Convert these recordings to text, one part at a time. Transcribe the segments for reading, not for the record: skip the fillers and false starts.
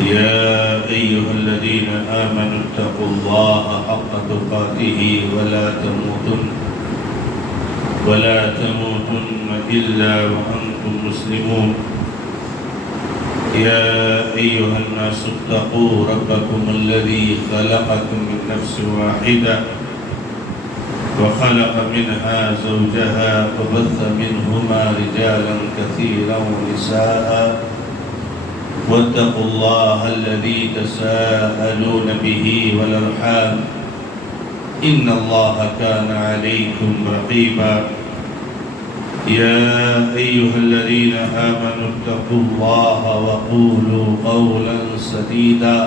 يا أيها الذين آمنوا اتقوا الله حق تقاته ولا تموتن إلا وأنتم مسلمون. يا أيها الناس اتقوا ربكم الذي خلقكم من نفس واحدة وخلق منها زوجها وبث منهما رجالا كثيرا ونساء واتقوا الله الذي تساءلون به والأرحام إن الله كان عليكم رقيبا. يا أيها الذين آمنوا اتقوا الله وقولوا قولا سديدا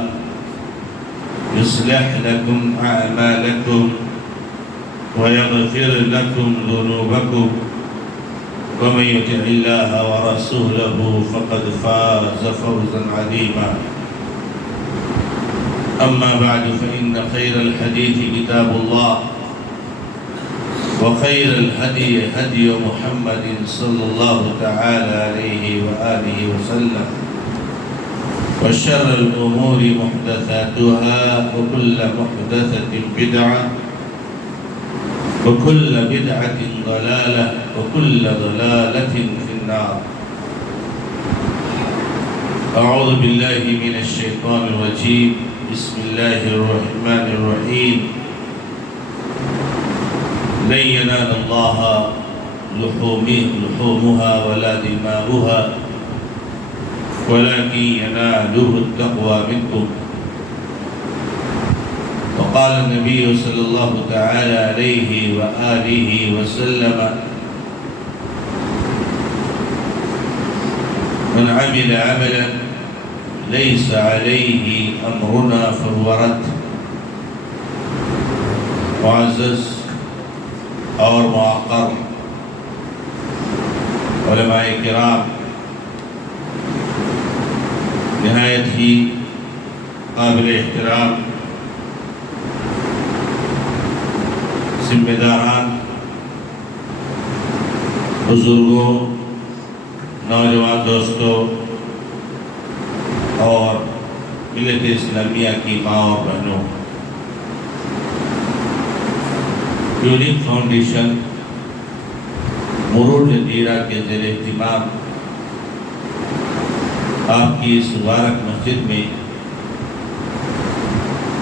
يصلح لكم أعمالكم ويغفر لكم ذنوبكم ومن يطع الله ورسوله فقد فاز فوزا عظيما. أما بعد فإن خير الحديث كتاب الله وخير الهدي هدي محمد صلى الله تعالى عليه وآله وسلم وشر الأمور محدثاتها وكل محدثة بدعة وكل بدعة ضلالة وكل ضلالة في النار. أعوذ بالله من الشيطان الرجيم. بسم الله الرحمن الرحيم. لن ينال الله لحومها ولا دماؤها ولكن يناله التقوى منكم. وقال النبي صلى الله تعالى عليه وآله وسلم: من عمل عملا ليس عليه أمرنا فهو رد. معزز اور معقر علماء کرام، نہایت ہی قابل احترام ذمہ داران، بزرگوں، نوجوان دوستوں اور ملت اسلامیہ کی ماں اور بہنوں، یونیک فاؤنڈیشن مرور جزیرہ کے زیر اہتمام آپ کی اس مبارک مسجد میں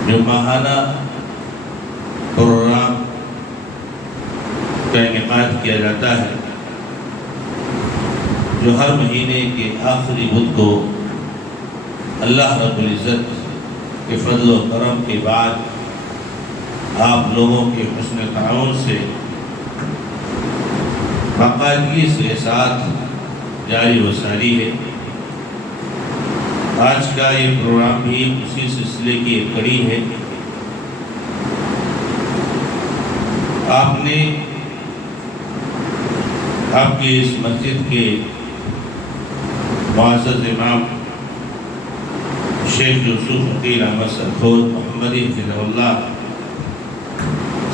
جو ماہانہ پروگرام کا انعقاد کیا جاتا ہے، جو ہر مہینے کے آخری بدھ کو اللہ رب العزت کے فضل و کرم کے بعد آپ لوگوں کے حسن تعاون سے باقاعدگی سے ساتھ جاری و ساری ہے. آج کا یہ پروگرام بھی اسی سلسلے کی ایک کڑی ہے. آپ نے آپ کی اس مسجد کے معزز امام شیخ یوسف عقیل احمد سرخود محمدی حفظہ اللہ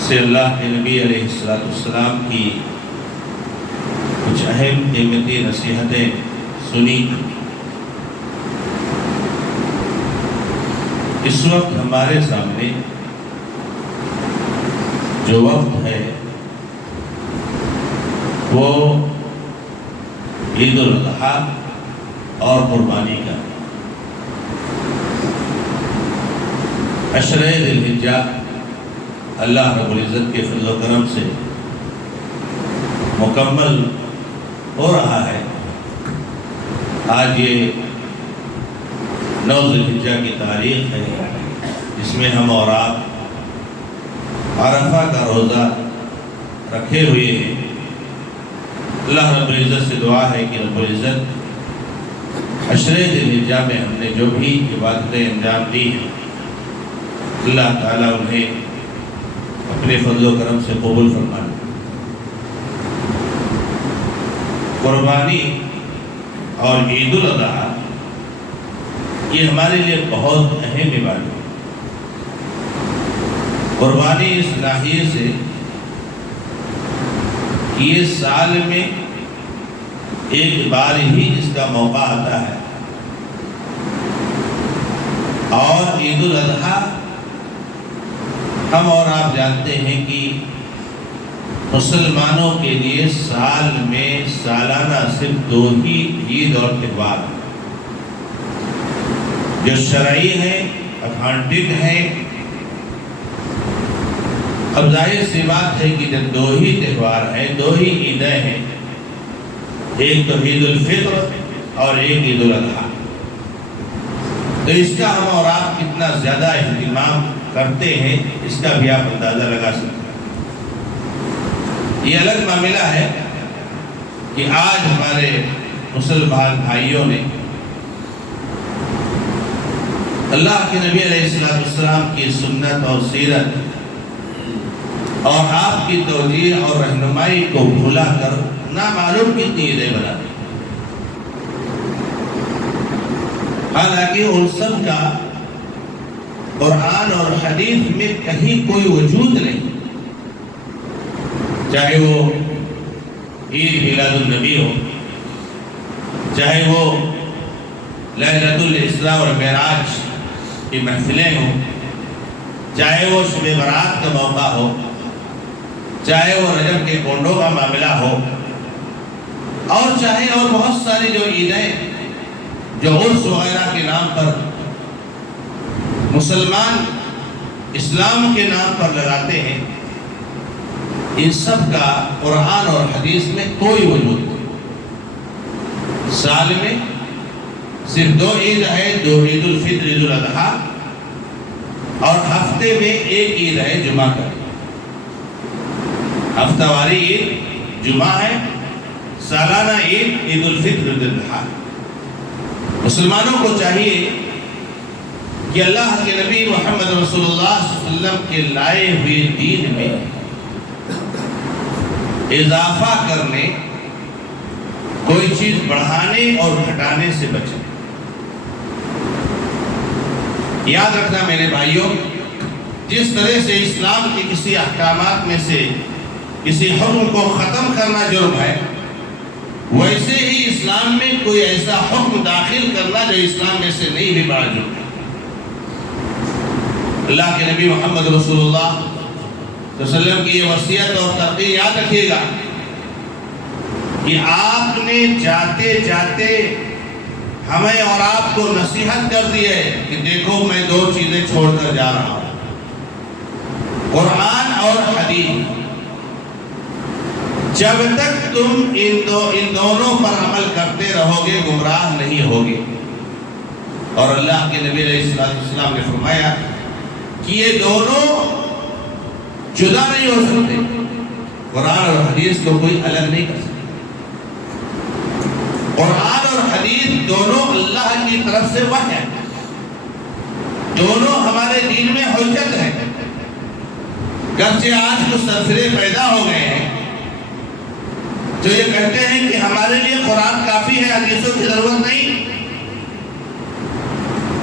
سے اللہ کے نبی علیہ السلام کی کچھ اہم قیمتی نصیحتیں سنی. اس وقت ہمارے سامنے جو وقت ہے وہ عید الاضحیٰ اور قربانی کا. عشرہ ذی الحجہ اللہ رب العزت کے فضل و کرم سے مکمل ہو رہا ہے. آج یہ 9 ذی الحجہ کی تاریخ ہے، جس میں ہم اور آپ عرفہ کا روزہ رکھے ہوئے ہیں. اللہ رب العزت سے دعا ہے کہ رب العزت عشرہ ذی الحجہ میں ہم نے جو بھی عبادتیں انجام دی ہیں، اللہ تعالیٰ انہیں اپنے فضل و کرم سے قبول فرمائے. قربانی اور عید الاضحیٰ یہ ہمارے لیے بہت اہم عبادت ہے. قربانی اس ناحیے سے کہ یہ سال میں ایک بار ہی اس کا موقع آتا ہے. عید الاضحیٰ ہم اور آپ جانتے ہیں کہ مسلمانوں کے لیے سال میں سالانہ صرف 2 ہی عید اور تہوار جو شرعی ہیں، اتھینٹک ہیں۔ اب ظاہر سی بات ہے کہ جب 2 ہی تہوار ہیں، 2 ہی عیدیں ہیں، ایک تو عید الفطر اور ایک عید الاضحیٰ، تو اس کا ہم اور آپ کتنا زیادہ اہتمام کرتے ہیں اس کا بھی آپ اندازہ لگا سکتے ہیں۔ یہ الگ معاملہ ہے کہ آج ہمارے مسلمان بھائیوں نے اللہ کے نبی علیہ السلام کی سنت اور سیرت اور آپ کی توجیہ اور رہنمائی کو بھولا کر نامعلوم کتنی عیدیں بنا دی، حالانکہ ان سب کا قرآن اور حدیث میں کہیں کوئی وجود نہیں، چاہے وہ عید میلاد النبی ہو، چاہے وہ لیلۃ الاسراء والمعراج کی محفلیں ہوں، چاہے وہ شب برات کا موقع ہو، چاہے وہ رجب کے کونڈوں کا معاملہ ہو، اور چاہے اور بہت ساری جو عیدیں جو عرس وغیرہ کے نام پر مسلمان اسلام کے نام پر لگاتے ہیں، ان سب کا قرآن اور حدیث میں کوئی وجود نہیں۔ سال میں صرف 2 عید ہے، 2 عید الفطر عید الاضحیٰ، اور ہفتے میں ایک عید ہے جمعہ کا۔ ہفتہ واری عید جمعہ ہے، سالانہ عید عید الفطر عید الاضحیٰ۔ مسلمانوں کو چاہیے کہ اللہ کے نبی محمد رسول اللہ صلی اللہ علیہ وسلم کے لائے ہوئے دین میں اضافہ کرنے، کوئی چیز بڑھانے اور گھٹانے سے بچیں۔ یاد رکھنا میرے بھائیوں، جس طرح سے اسلام کے کسی احکامات میں سے کسی حکم کو ختم کرنا جرم ہے، ویسے ہی اسلام میں کوئی ایسا حکم داخل کرنا جو اسلام میں سے نہیں بھی بڑا جرم ہے۔ اللہ کے نبی محمد رسول اللہ صلی اللہ علیہ وسلم کی یہ وصیت اور ترغیب یاد رکھیے گا کہ آپ نے جاتے جاتے ہمیں اور آپ کو نصیحت کر دی ہے کہ دیکھو میں 2 چیزیں چھوڑ کر جا رہا ہوں، قرآن اور حدیث۔ جب تک تم ان دونوں پر عمل کرتے رہو گے گمراہ نہیں ہوگے۔ اور اللہ کے نبی علیہ السلام نے فرمایا کہ یہ دونوں جدا نہیں ہو سکتے، قرآن اور حدیث کو کوئی الگ نہیں کر سکتا۔ قرآن اور حدیث دونوں اللہ کی طرف سے وحی ہے، دونوں ہمارے دین میں حجت ہے۔ گرچہ آج کچھ تفسیریں پیدا ہو گئے ہیں جو یہ کہتے ہیں کہ ہمارے لیے قرآن کافی ہے، حدیثوں کی ضرورت نہیں،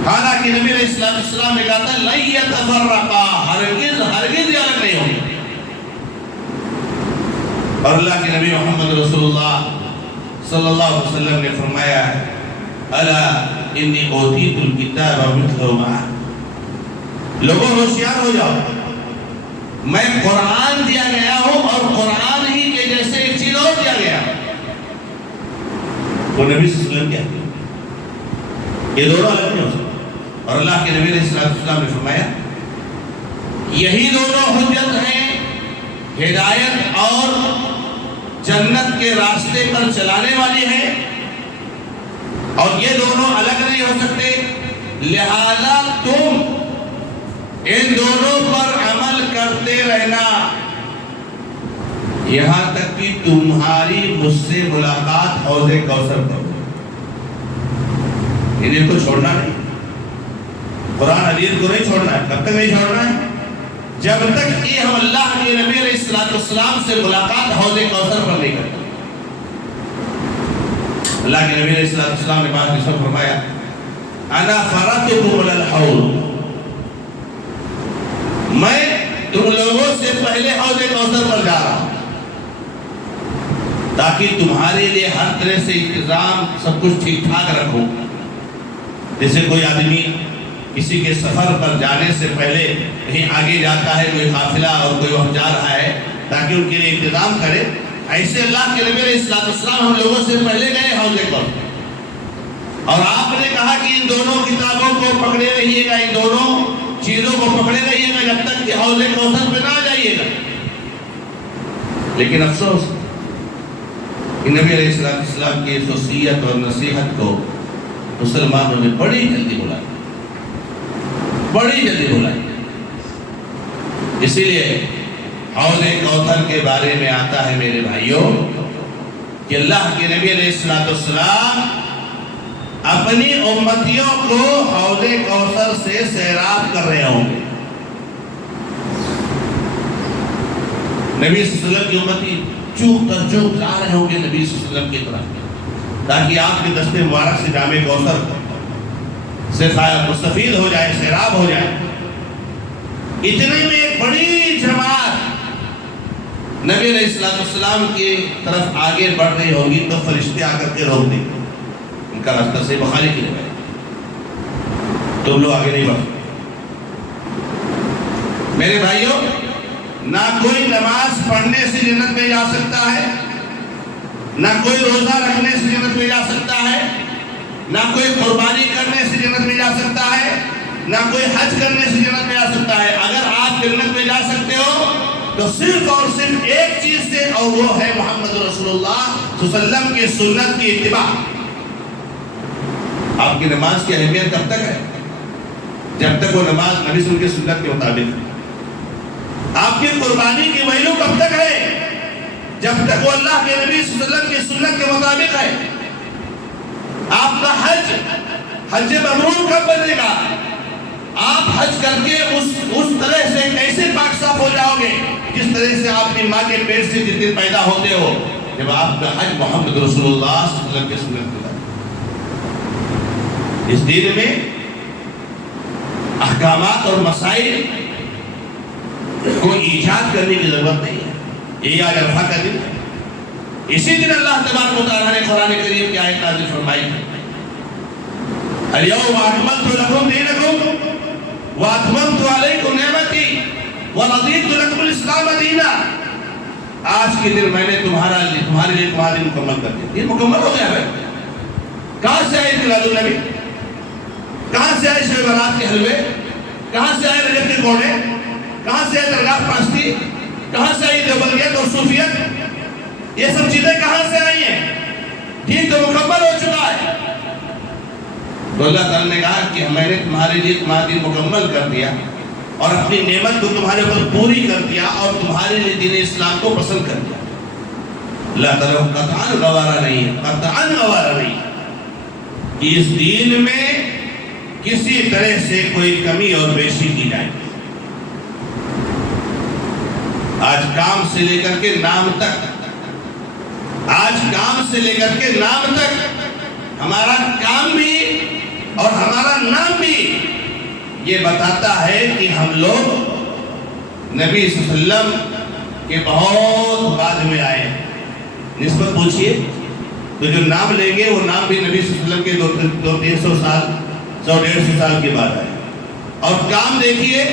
حالانکہ نبی علیہ السلام نے کہا تھا لَن يَتَفَرَّقَا، ہرگز یہ الگ نہیں ہوں گے۔ اور اللہ کے نبی محمد رسول اللہ صلی اللہ علیہ وسلم نے فرمایا ہے اَلَا إِنِّي أُوتِيتُ الْكِتَابَ وَمِثْلُهُ مَعَهُ، لوگوں ہوشیار ہو جاؤ، میں قرآن دیا گیا ہوں اور قرآن ہی کے جیسے ایک چیز اور دیا گیا۔ وہ نبی صلی اللہ علیہ وسلم کیا ہے، یہ دونوں الگ نہیں ہو سکتے۔ اور اللہ کے نبی علیہ السلام نے فرمایا یہی دونوں حجت ہیں، ہدایت اور جنت کے راستے پر چلانے والی ہیں، اور یہ دونوں الگ نہیں ہو سکتے، لہذا تم ان دونوں پر عمل کرتے رہنا یہاں تک کہ تمہاری مجھ سے ملاقات حوض کوثر پر ہو۔ انہیں کو چھوڑنا نہیں، قرآن حدیث کو نہیں چھوڑنا ہے۔ کب تک نہیں چھوڑنا ہے؟ جب تک کہ ہم اللہ کے نبی علیہ السلام سے ملاقات حوض کوثر پر نہیں کرتے۔ اللہ کے نبی علیہ السلام نے بات اس پر فرمایا انا فرطکم علی الحوض، میں تم لوگوں سے پہلے حوض کوثر پر جا رہا ہوں تاکہ تمہارے لیے ہر طرح سے انتظام سب کچھ ٹھیک ٹھاک رکھوں۔ جیسے کوئی آدمی کسی کے سفر پر جانے سے پہلے کہیں آگے جاتا ہے کوئی قافلہ اور کوئی وہاں جا رہا ہے تاکہ ان کے لیے انتظام کرے، ایسے اللہ کے نبی علیہ السلام ہم لوگوں سے پہلے گئے حوض کوثر، اور آپ نے کہا کہ ان دونوں کتابوں کو پکڑے رہیے گا، ان دونوں چیزوں کو پکڑے رہیے گا جب تک کہ حوض کوثر پہ نہ جائیے گا۔ لیکن افسوس کہ نبی علیہ السلام کی خصوصیت اور نصیحت کو مسلمانوں نے بڑی جلدی بلائی، بڑی جلدی بلائی۔ اسی لیے حوض کوثر کے بارے میں آتا ہے میرے بھائیوں کہ اللہ کے نبی علیہ السلام اپنی امتیوں کو حوض کوثر سے سیراب کر رہے ہوں گے۔ نبی صلی اللہ علیہ وسلم کی امتی چوک در چوک جا رہے ہوں گے نبی صلی اللہ علیہ وسلم کی طرف، تاکہ آپ کے دست مبارک سے جام کوثر سے مستفید ہو جائے، سیراب ہو جائے۔ اتنے میں ایک بڑی جماعت نبی علیہ السلام کی طرف آگے بڑھ رہی ہوگی تو فرشتے آ کر کے روک دیں گے، ان کا راستہ سے بخاری کے لیے تم لوگ آگے نہیں بڑھ۔ میرے بھائیوں، نہ کوئی نماز پڑھنے سے جنت میں جا سکتا ہے، نہ کوئی روزہ رکھنے سے جنت میں جا سکتا ہے، نہ کوئی قربانی کرنے سے جنت میں جا سکتا ہے، نہ کوئی حج کرنے سے جنت میں جا سکتا ہے۔ اگر آپ جنت میں جا سکتے ہو تو صرف اور صرف ایک چیز سے، اور وہ ہے محمد رسول اللہ صلی اللہ علیہ وسلم کی سنت کی اتباع۔ آپ کی نماز کی اہمیت کب تک ہے؟ جب تک وہ نماز نبی صلی اللہ علیہ وسلم کی سنت کے مطابق ہے۔ آپ کی قربانی کی ویلو کب تک ہے؟ جب تک وہ اللہ کے نبی صلی اللہ علیہ وسلم کی سنت کے مطابق ہے۔ آپ کا حج مبرور کب بنے گا؟ آپ حج کر کے اس طرح سے کیسے پاک صاف ہو جاؤ گے جس طرح سے آپ اپنی ماں کے پیٹ سے جس دن پیدا ہوتے ہو، جب آپ کا حج محمد رسول اللہ صلی اللہ علیہ وسلم کی سنت کے مطابق۔ اس دین میں احکامات اور مسائل کو ایجاد کرنے کی ضرورت نہیں ہے، یہ آج عرفہ کا دن ہے۔ اسی دن اللہ تبارک و تعالیٰ نے قرآن کریم کی آیت نازل فرمائی ہے، اليوم اکملت لکم دینکم واتممت علیکم نعمتی ورضیت لکم الاسلام دینا۔ آج کے دن میں نے تمہارے لیے تمہارا دن مکمل کر دیا۔ یہ مکمل ہو گیا ہے۔ کہاں سے آئے میلاد النبی؟ کہاں سے آئے شب برات کے حلوے؟ کہاں سے آئے رجب کے کوڑے؟ کہاں سے آئے درگاہ پرستی؟ کہاں سے آئی دیوبندیت اور صوفیت؟ یہ سب چیزیں کہاں سے آئی ہیں؟ دین تو مکمل ہو چکا ہے۔ تو اللہ تعالیٰ نے کہا کہ میں نے تمہارے لیے تمہارا دین مکمل کر دیا اور اپنی نعمت کو تمہارے اوپر پوری کر دیا اور تمہارے لیے دین اسلام کو پسند کر دیا۔ اللہ تعالیٰ کو قطعاً گوارا نہیں ہے، قطعاً گوارا نہیں ہے کہ اس دین میں کسی طرح سے کوئی کمی اور بیشی کی جائے۔ آج کام سے لے کر کے نام تک، آج کام سے لے کر کے نام تک ہمارا کام بھی اور ہمارا نام بھی یہ بتاتا ہے کہ ہم لوگ نبی صلی اللہ علیہ وسلم کے بہت بعد میں آئے ہیں۔ نسبت پوچھئے تو جو نام لیں گے وہ نام بھی نبی صلی اللہ علیہ وسلم کے 200-300 سال 100-150 سال کے بعد آئے۔ اور کام دیکھیے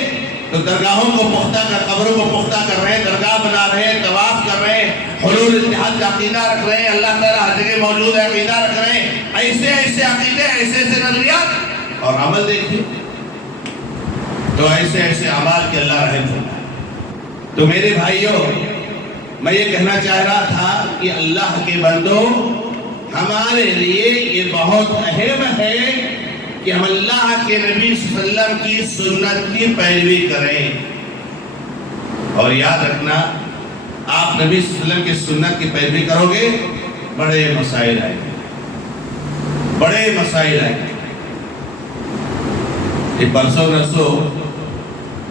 تو درگاہوں کو پختہ کر، قبروں کو پختہ کر رہے ہیں، درگاہ بنا رہے ہیں، طواف کر رہے ہیں، حلول اتحاد کا عقیدہ رکھ رہے ہیں، اللہ تعالیٰ ہر جگہ موجود ہے عقیدہ رکھ رہے ہیں، ایسے ایسے عقیدے، ایسے ایسے نظریات۔ اور عمل دیکھیے تو ایسے ایسے اعمال کے اللہ رحم فرمائے۔ تو میرے بھائیوں، میں یہ کہنا چاہ رہا تھا کہ اللہ کے بندوں، ہمارے لیے یہ بہت اہم ہے کہ ہم اللہ کے نبی صلی اللہ علیہ وسلم کی سنت کی پیروی کریں۔ اور یاد رکھنا، آپ نبی صلی اللہ علیہ وسلم کی سنت کی پیروی کرو گے، بڑے مسائل آئیں گے، بڑے مسائل آئیں گے۔ ایک پرسوں نرسوں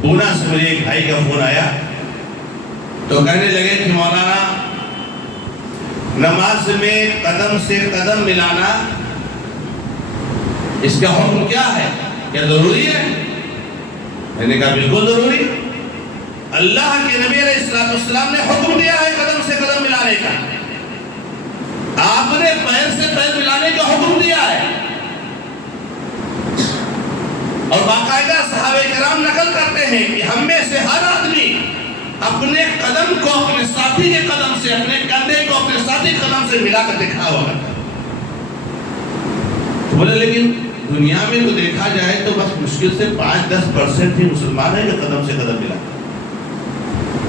پونا سے مجھے ایک بھائی کا فون آیا تو کہنے لگے کہ مولانا، نماز میں قدم سے قدم ملانا اس کا حکم کیا ہے؟ کیا ضروری ہے؟ میں نے کہا بالکل ضروری۔ اللہ کے نبی علیہ السلام نے حکم دیا ہے قدم سے قدم ملانے کا، آپ نے پیر سے پیر ملانے کا حکم دیا ہے، اور باقی ہیں کہ ہم میں سے ہر آدمی اپنے قدم کو اپنے ساتھی کے قدم سے، اپنے کندھے کو اپنے ساتھی قدم سے ملا کر دکھا ہوگا. بولے لیکن دنیا میں تو دیکھا جائے تو بس مشکل سے 5-10% ہی مسلمان ہیں جو قدم سے قدم ملا،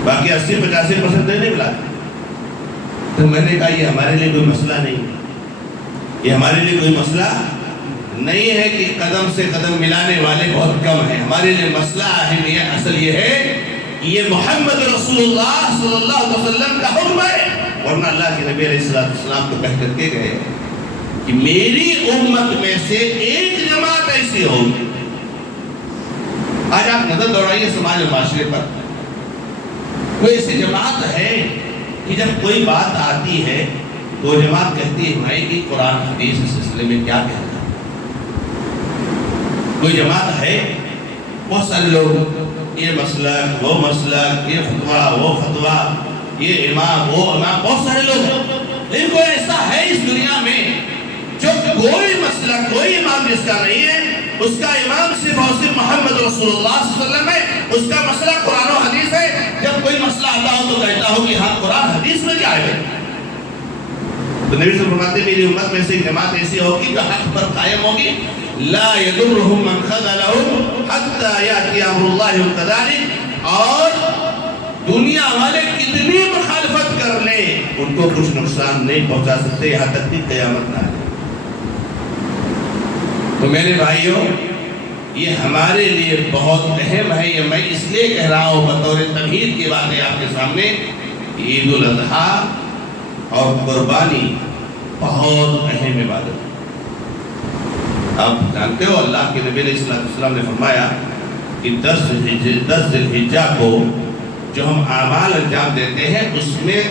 باقی 80-85% نہیں ملا. تو میں نے کہا یہ ہمارے لیے کوئی مسئلہ نہیں، یہ ہمارے لیے کوئی مسئلہ نہیں ہے کہ قدم سے قدم ملانے والے بہت کم ہیں. ہمارے لیے مسئلہ اصل یہ ہے کہ یہ محمد رسول اللہ صلی اللہ علیہ وسلم کا حکم ہے. ورنہ اللہ کے نبی علیہ السلام کو کہہ کر کے گئے کہ میری امت میں سے ایک جماعت ایسی ہوگی. آج آپ نظر دوڑائیے سماج و معاشرے پر، کوئی ایسی جماعت ہے کہ جب کوئی بات آتی ہے تو جماعت کہتی ہے بھائی کہ قرآن حدیث اس سلسلے میں کیا کہتا ہے. کوئی جماعت ہے، بہت سارے لوگ یہ مسلک وہ مسلک، یہ فتویٰ وہ فتویٰ، یہ امام وہ امام، بہت سارے لوگ ہیں. لیکن کوئی ایسا ہے اس دنیا میں جو کوئی مسلک کوئی امام جس کا نہیں ہے، اس کا امام صرف اور صرف محمد رسول اللہ صلی اللہ علیہ وسلم ہے، اس کا مسئلہ قرآن و حدیث ہے. جب کوئی مسئلہ آتا ہو تو کہتا ہو کہ ہاں قرآن حدیث میں کیا ہے. تو نبی صلی اللہ علیہ وسلم فرماتے ہیں میری امت میں سے ایک جماعت ایسی ہوگی جو حق پر قائم ہوگی، لا يضرهم من خذلهم حتى يأتي امر الله كذلك. اور دنیا والے کتنی مخالفت کر لیں ان کو کچھ نقصان نہیں پہنچا سکتے یہاں تک کہ قیامت نہ آئے. تو میرے بھائیوں، یہ ہمارے لیے بہت اہم ہے. یہ میں اس لیے کہہ رہا ہوں بطور تمہید کی باتیں آپ کے سامنے. عید الاضحیٰ اور قربانی بہت اہم عبادت ہے. آپ جانتے ہو اللہ کے نبی علیہ السلام نے فرمایا کہ 10 ذی الحجہ کو جو ہم اعمال انجام دیتے ہیں اس میں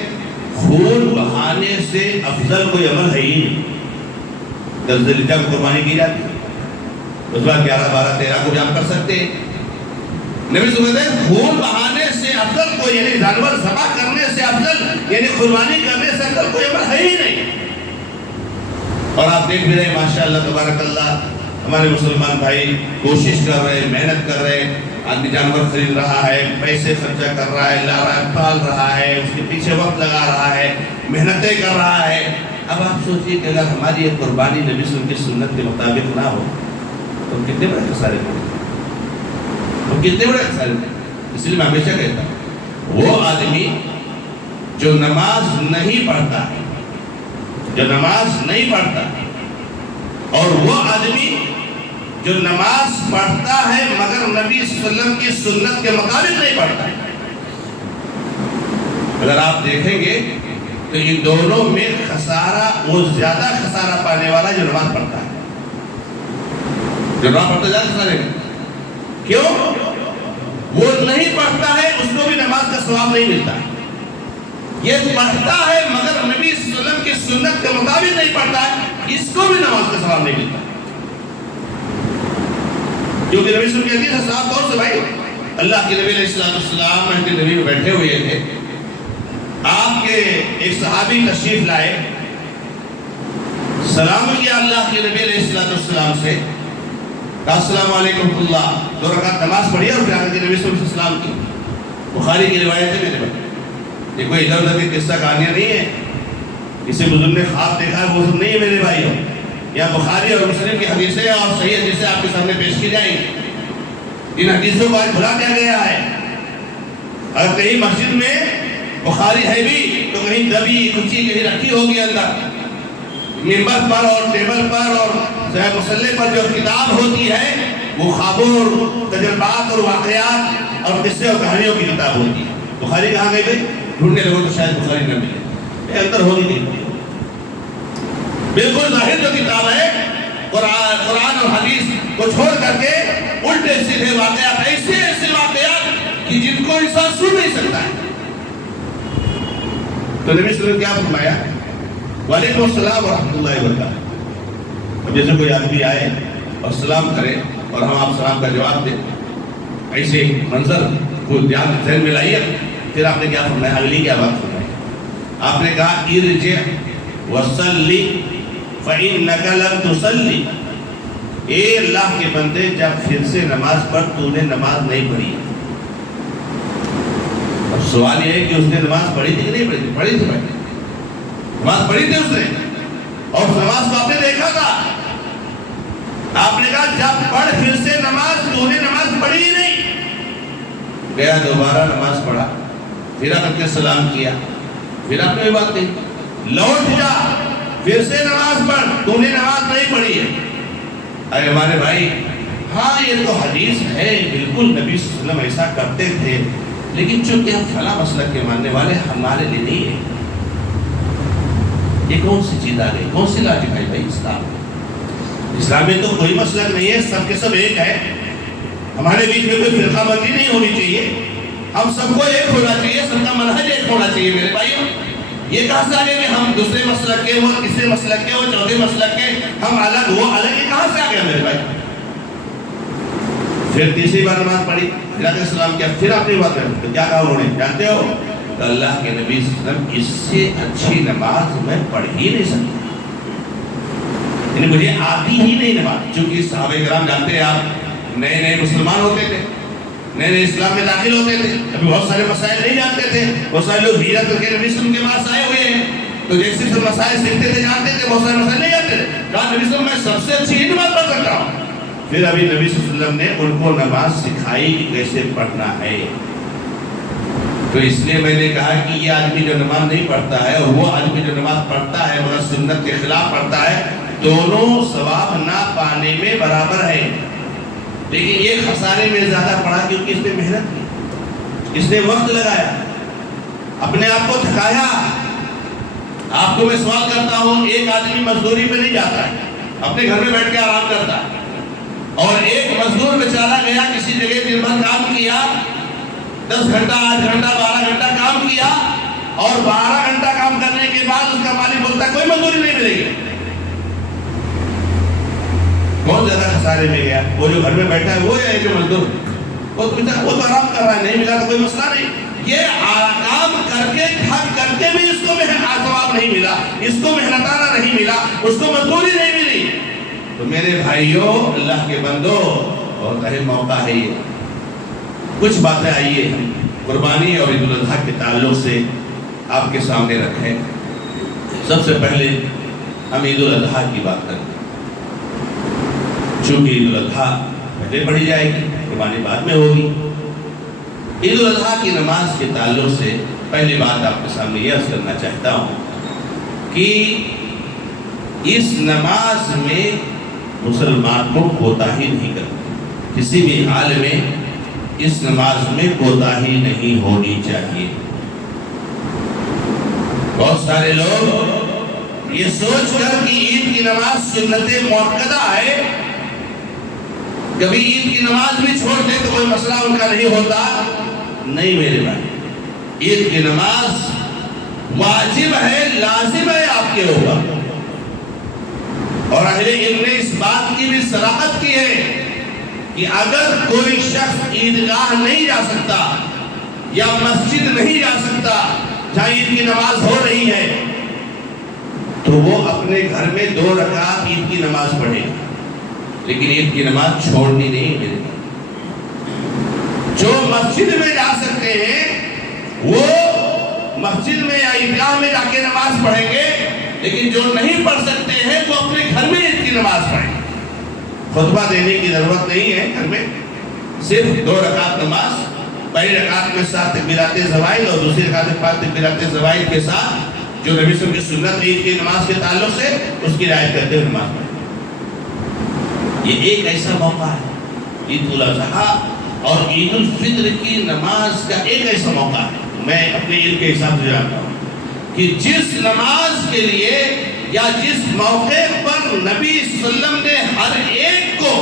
خون بہانے سے افضل کوئی عمل ہے ہی نہیں. 10 ذی الحجہ کو قربانی کی جاتی ہے، اس بعد 11، 12، 13 کو بھی آپ کر سکتے ہیں. نبی صلی اللہ علیہ وسلم خون بہانے سے افضل کوئی، یعنی جانور ذبح کرنے سے افضل، یعنی قربانی کرنے سے افضل کوئی عمل ہے ہی نہیں. اور آپ دیکھ بھی رہے ہیں ماشاءاللہ تبارک اللہ، ہمارے مسلمان بھائی کوشش کر رہے ہیں، محنت کر رہے ہیں. آدمی جانور خرید رہا ہے، پیسے خرچہ کر رہا ہے، لا رہا ہے، پال رہا ہے، اس کے پیچھے وقت لگا رہا ہے، محنتیں کر رہا ہے. اب آپ سوچئے کہ اگر ہماری یہ قربانی نبی صلی اللہ علیہ وسلم کی سنت کے مطابق نہ ہو تو کتنے بڑے خسارے ہوں، تو کتنے بڑے خسارے ہوں. اس لیے میں ہمیشہ کہتا ہوں وہ آدمی جو نماز نہیں پڑھتا ہے، جو نماز نہیں پڑھتا، اور وہ آدمی جو نماز پڑھتا ہے مگر نبی صلی اللہ علیہ وسلم کی سنت کے مطابق نہیں پڑھتا ہے، اگر آپ دیکھیں گے تو ان دونوں میں خسارہ، وہ زیادہ خسارہ پانے والا جو نماز پڑھتا ہے. جو نماز پڑھتا ہے زیادہ خسارے گا. کیوں؟ وہ نہیں پڑھتا ہے، اس کو بھی نماز کا ثواب نہیں ملتا ہے. یہ پڑھتا ہے مگر نبی صلی اللہ علیہ وسلم کی سنت کے مطابق نہیں پڑھتا ہے، اس کو بھی نماز کا ثواب نہیں ملتا. جو کہ نبی صلی اللہ علیہ وسلم کی حدیث ہے، صاحب طور سے بھائی اللہ کے نبی علیہ السلام مہد نبی میں بیٹھے ہوئے تھے. آپ کے ایک صحابی تشریف لائے، سلام کیا اللہ کے نبی علیہ السلام سے، کہا السلام علیکم ورحمۃ اللہ. 2 رکعت نماز پڑھی اور پھر آ کے نبی صلی اللہ علیہ وسلم کی. بخاری کی روایت ہے میرے بھائی، یہ کوئی ادھر ادھر کی قصہ کہانیاں نہیں ہے، کسی بزرگ نے خواب دیکھا ہے وہ سب نہیں ہے میرے بھائیوں. یہاں بخاری اور مسلم کی حدیثیں اور صحیح حدیثیں آپ کے سامنے پیش کی جائیں گی. ان حدیثوں کو آج بھلا دیا گیا ہے. اگر کہیں مسجد میں بخاری ہے بھی تو کہیں دبی کچی کہیں رکھی ہوگی اندر، ممبر پر اور ٹیبل پر اور مصلے پر جو کتاب ہوتی ہے وہ خوابوں اور تجربات اور واقعات اور قصے اور کہانیوں کی کتاب ہوتی ہے. بخاری کہاں گئے بھائی؟ ڈھونڈنے لگو تو شاید بخاری نہ ملے. یہ اندر ہوگی نہیں. بالکل ظاہر جو کتاب ہے قرآن اور حدیث کو چھوڑ کر کے الٹے سیدھے واقعات، ایسے واقعات کہ جن کو انسان سن نہیں سکتا ہے. تو نبی صلی اللہ علیہ وسلم کیا فرمایا؟ وعلیکم السلام ورحمۃ اللہ وبرکاتہ. اب جیسے کوئی آدمی آئے اور سلام کرے اور ہم آپ سلام کا جواب دیں، ایسے منظر کو دھیان ذہن میں لائیے. پھر آپ نے کیا فرمایا؟ اگلی کیا بات فرمائی؟ آپ نے کہا ارجع وصلی فإنک لم تصلی. اے اللہ کے بندے، جب پھر سے نماز پڑھ، تو نے نماز نہیں پڑھی. سوال یہ ہے کہ اس نے نماز پڑھی تھی کہ نہیں پڑھی تھی؟ پڑھی تھی بھائی، نماز پڑھی تھی اس نے، اور نماز کو آپ نے دیکھا تھا، آپ نے کہا جب پڑھ پھر سے نماز، تو انہیں نماز پڑھی ہی نہیں، گیا دوبارہ نماز پڑھا، پھر آپ نے سلام کیا، پھر آپ نے بات کہی لوٹ جا پھر سے نماز پڑھ، تو انہیں نماز نہیں پڑھی ہے۔ ارے ہمارے بھائی، ہاں یہ تو حدیث ہے، بالکل نبی صلی اللہ علیہ وسلم ایسا کرتے تھے، لیکن چونکہ ہم فلاں مسلک کے ماننے والے، ہمارے لیے نہیں ہے۔ یہ کون سی چیز آ گئی، کون سی لاجک ہے بھائی اسلام میں؟ تو کوئی مسلک نہیں ہے، سب کے سب ایک ہے، ہمارے بیچ میں کوئی فرقہ بندی نہیں ہونی چاہیے، ہم سب کو ایک ہونا چاہیے، سب کا منہج ایک ہونا چاہیے میرے بھائیوں۔ یہ کہاں سے آگے کہ ہم دوسرے مسلک کے، وہ تیسرے مسلک کے، وہ چوتھے مسلک کے، ہم الگ وہ الگ، یہ کہاں سے آ گیا میرے بھائی؟ پھر تیسری بار نماز پڑھی، پھر آپ نے سلام کیا، پھر آپ نے بات کری، تو کیا کہا انہوں نے جانتے ہو؟ کہ اللہ کے نبی صلی اللہ علیہ وسلم اس سے اچھی نماز میں پڑھ ہی نہیں سکتا، یعنی مجھے آتی ہی نہیں نماز۔ چونکہ صحابہ کرام جانتے ہیں آپ نئے نئے مسلمان ہوتے تھے، نئے نئے اسلام میں داخل ہوتے تھے، ابھی بہت سارے مسائل نہیں جانتے تھے، بہت سارے لوگ ہجرت کر کے نبی صلی اللہ علیہ وسلم کے پاس آئے ہوئے ہیں، تو جیسے سب مسائل سیکھتے تھے جانتے تھے، بہت سارے مسائل نہیں جانتے تھے، کہا نبی صلی اللہ علیہ وسلم میں سب سے اچھی ہی نماز پڑھ سکتا ہوں۔ پھر ابھی نبی صلی اللہ علیہ وسلم نے ان کو نماز سکھائی کہ کیسے پڑھنا ہے۔ تو اس لیے میں نے کہا کہ یہ آدمی جو نماز نہیں پڑھتا ہے اور وہ آدمی جو نماز پڑھتا ہے مگر سنت کے خلاف پڑھتا ہے، دونوں ثواب نہ پانے میں برابر ہے، لیکن یہ خسارے میں زیادہ پڑا کیونکہ اس نے محنت کی، اس نے وقت لگایا، اپنے آپ کو تھکایا۔ آپ کو میں سوال کرتا ہوں، ایک آدمی مزدوری پہ نہیں جاتا ہے، اپنے گھر میں بیٹھ کے آرام کرتا ہے، اور ایک مزدور بیچارہ گیا کسی جگہ دن بھر کام کیا، 10 گھنٹہ 8 گھنٹہ 12 گھنٹہ کام کیا، اور 12 گھنٹہ کام کرنے کے بعد اس کا مالک بولتا ہے کوئی مزدوری نہیں ملے گی، بہت زیادہ خسارے میں گیا۔ وہ جو گھر میں بیٹھا ہے وہ ہے جو مزدور، وہ تو آرام کر رہا ہے، نہیں ملا تو کوئی مسئلہ نہیں، یہ کام کر کے تھک کر کے بھی اس کو ثواب نہیں ملا، اس کو محنتانہ نہیں ملا، اس کو مزدوری نہیں ملی۔ تو میرے بھائیوں، اللہ کے بندو، بہت اہم موقع ہے یہ، کچھ باتیں آئیے ہم قربانی اور عید الاضحیٰ کے تعلق سے آپ کے سامنے رکھیں۔ سب سے پہلے ہم عید الاضحیٰ کی بات کریں، چونکہ عید الاضحیٰ پہلے پڑھی جائے گی، قربانی بعد میں ہوگی۔ عید الاضحیٰ کی نماز کے تعلق سے پہلی بات آپ کے سامنے یہ عرض کرنا چاہتا ہوں کہ اس نماز میں مسلمان کو کوتاہی نہیں کرنی، کسی بھی حال میں اس نماز میں کوتاہی نہیں ہونی چاہیے۔ بہت سارے لوگ یہ سوچ کر کہ عید کی نماز سنت مؤکدہ ہے، کبھی عید کی نماز بھی چھوڑ دے تو کوئی مسئلہ ان کا نہیں ہوتا، نہیں میرے بھائی، عید کی نماز واجب ہے، لازم ہے آپ کے اوپر، اور اہل علم نے اس بات کی بھی صراحت کی ہے کہ اگر کوئی شخص عیدگاہ نہیں جا سکتا یا مسجد نہیں جا سکتا جہاں عید کی نماز ہو رہی ہے، تو وہ اپنے گھر میں 2 رکعت عید کی نماز پڑھے، لیکن عید کی نماز چھوڑنی نہیں میرے۔ جو مسجد میں جا سکتے ہیں وہ مسجد میں یا عیدگاہ میں جا کے نماز پڑھیں گے، لیکن جو نہیں پڑھ سکتے ہیں وہ اپنے گھر میں عید کی نماز پڑھیں گے۔ خطبہ دینے کی ضرورت نہیں ہے، گھر میں صرف 2 رکعت نماز، پہلی رکعت میں 7 تکبیرات زوائد اور دوسری رکعت میں 5 تکبیرات زوائد کے ساتھ جو نبی صلی اللہ علیہ وسلم کی سنت عید کی نماز کے تعلق سے اس کی رعایت کرتے ہوئے نماز پڑھیں۔ یہ ایک ایسا موقع ہے عید الاضحیٰ اور عید الفطر کی نماز کا ایک ایسا موقع ہے، میں اپنے علم کے حساب سے جانتا ہوں کہ جس نماز کے لیے یا جس موقع پر نبی صلی اللہ علیہ وسلم نے ہر ایک کو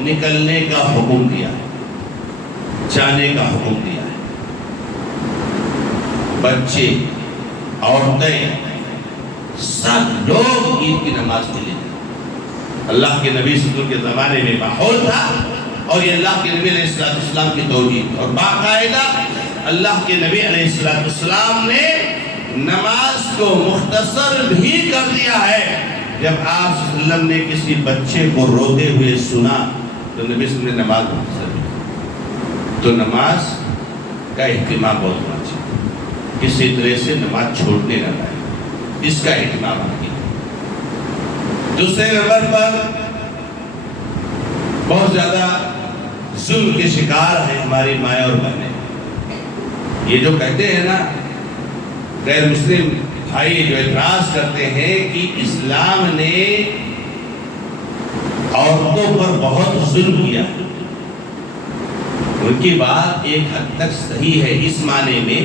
نکلنے کا حکم دیا ہے، جانے کا حکم دیا ہے، بچے، عورتیں، سب لوگ عید کی نماز کے لیے۔ اللہ کے نبی صلی اللہ علیہ وسلم کے زمانے میں ماحول تھا، اور یہ اللہ کے نبی علیہ السلام کی توجیہ، اور باقاعدہ اللہ کے نبی علیہ السلام نے نماز کو مختصر بھی کر دیا ہے۔ جب آپ صلی اللہ علیہ وسلم نے کسی بچے کو روتے ہوئے سنا تو نبی صلی اللہ علیہ وسلم نے نماز مختصر کی۔ تو نماز کا اہتمام بہت ہونا چاہیے۔ کسی طرح سے نماز چھوڑنے نہ پائے، اس کا اہتمام کیا۔ دوسرے نمبر پر بہت زیادہ ظلم کے شکار ہیں ہماری مائیں اور بہنیں۔ یہ جو کہتے ہیں نا غیر مسلم بھائی، جو اعتراض کرتے ہیں کہ اسلام نے عورتوں پر بہت ظلم کیا، ان کی بات ایک حد تک صحیح ہے اس معنی میں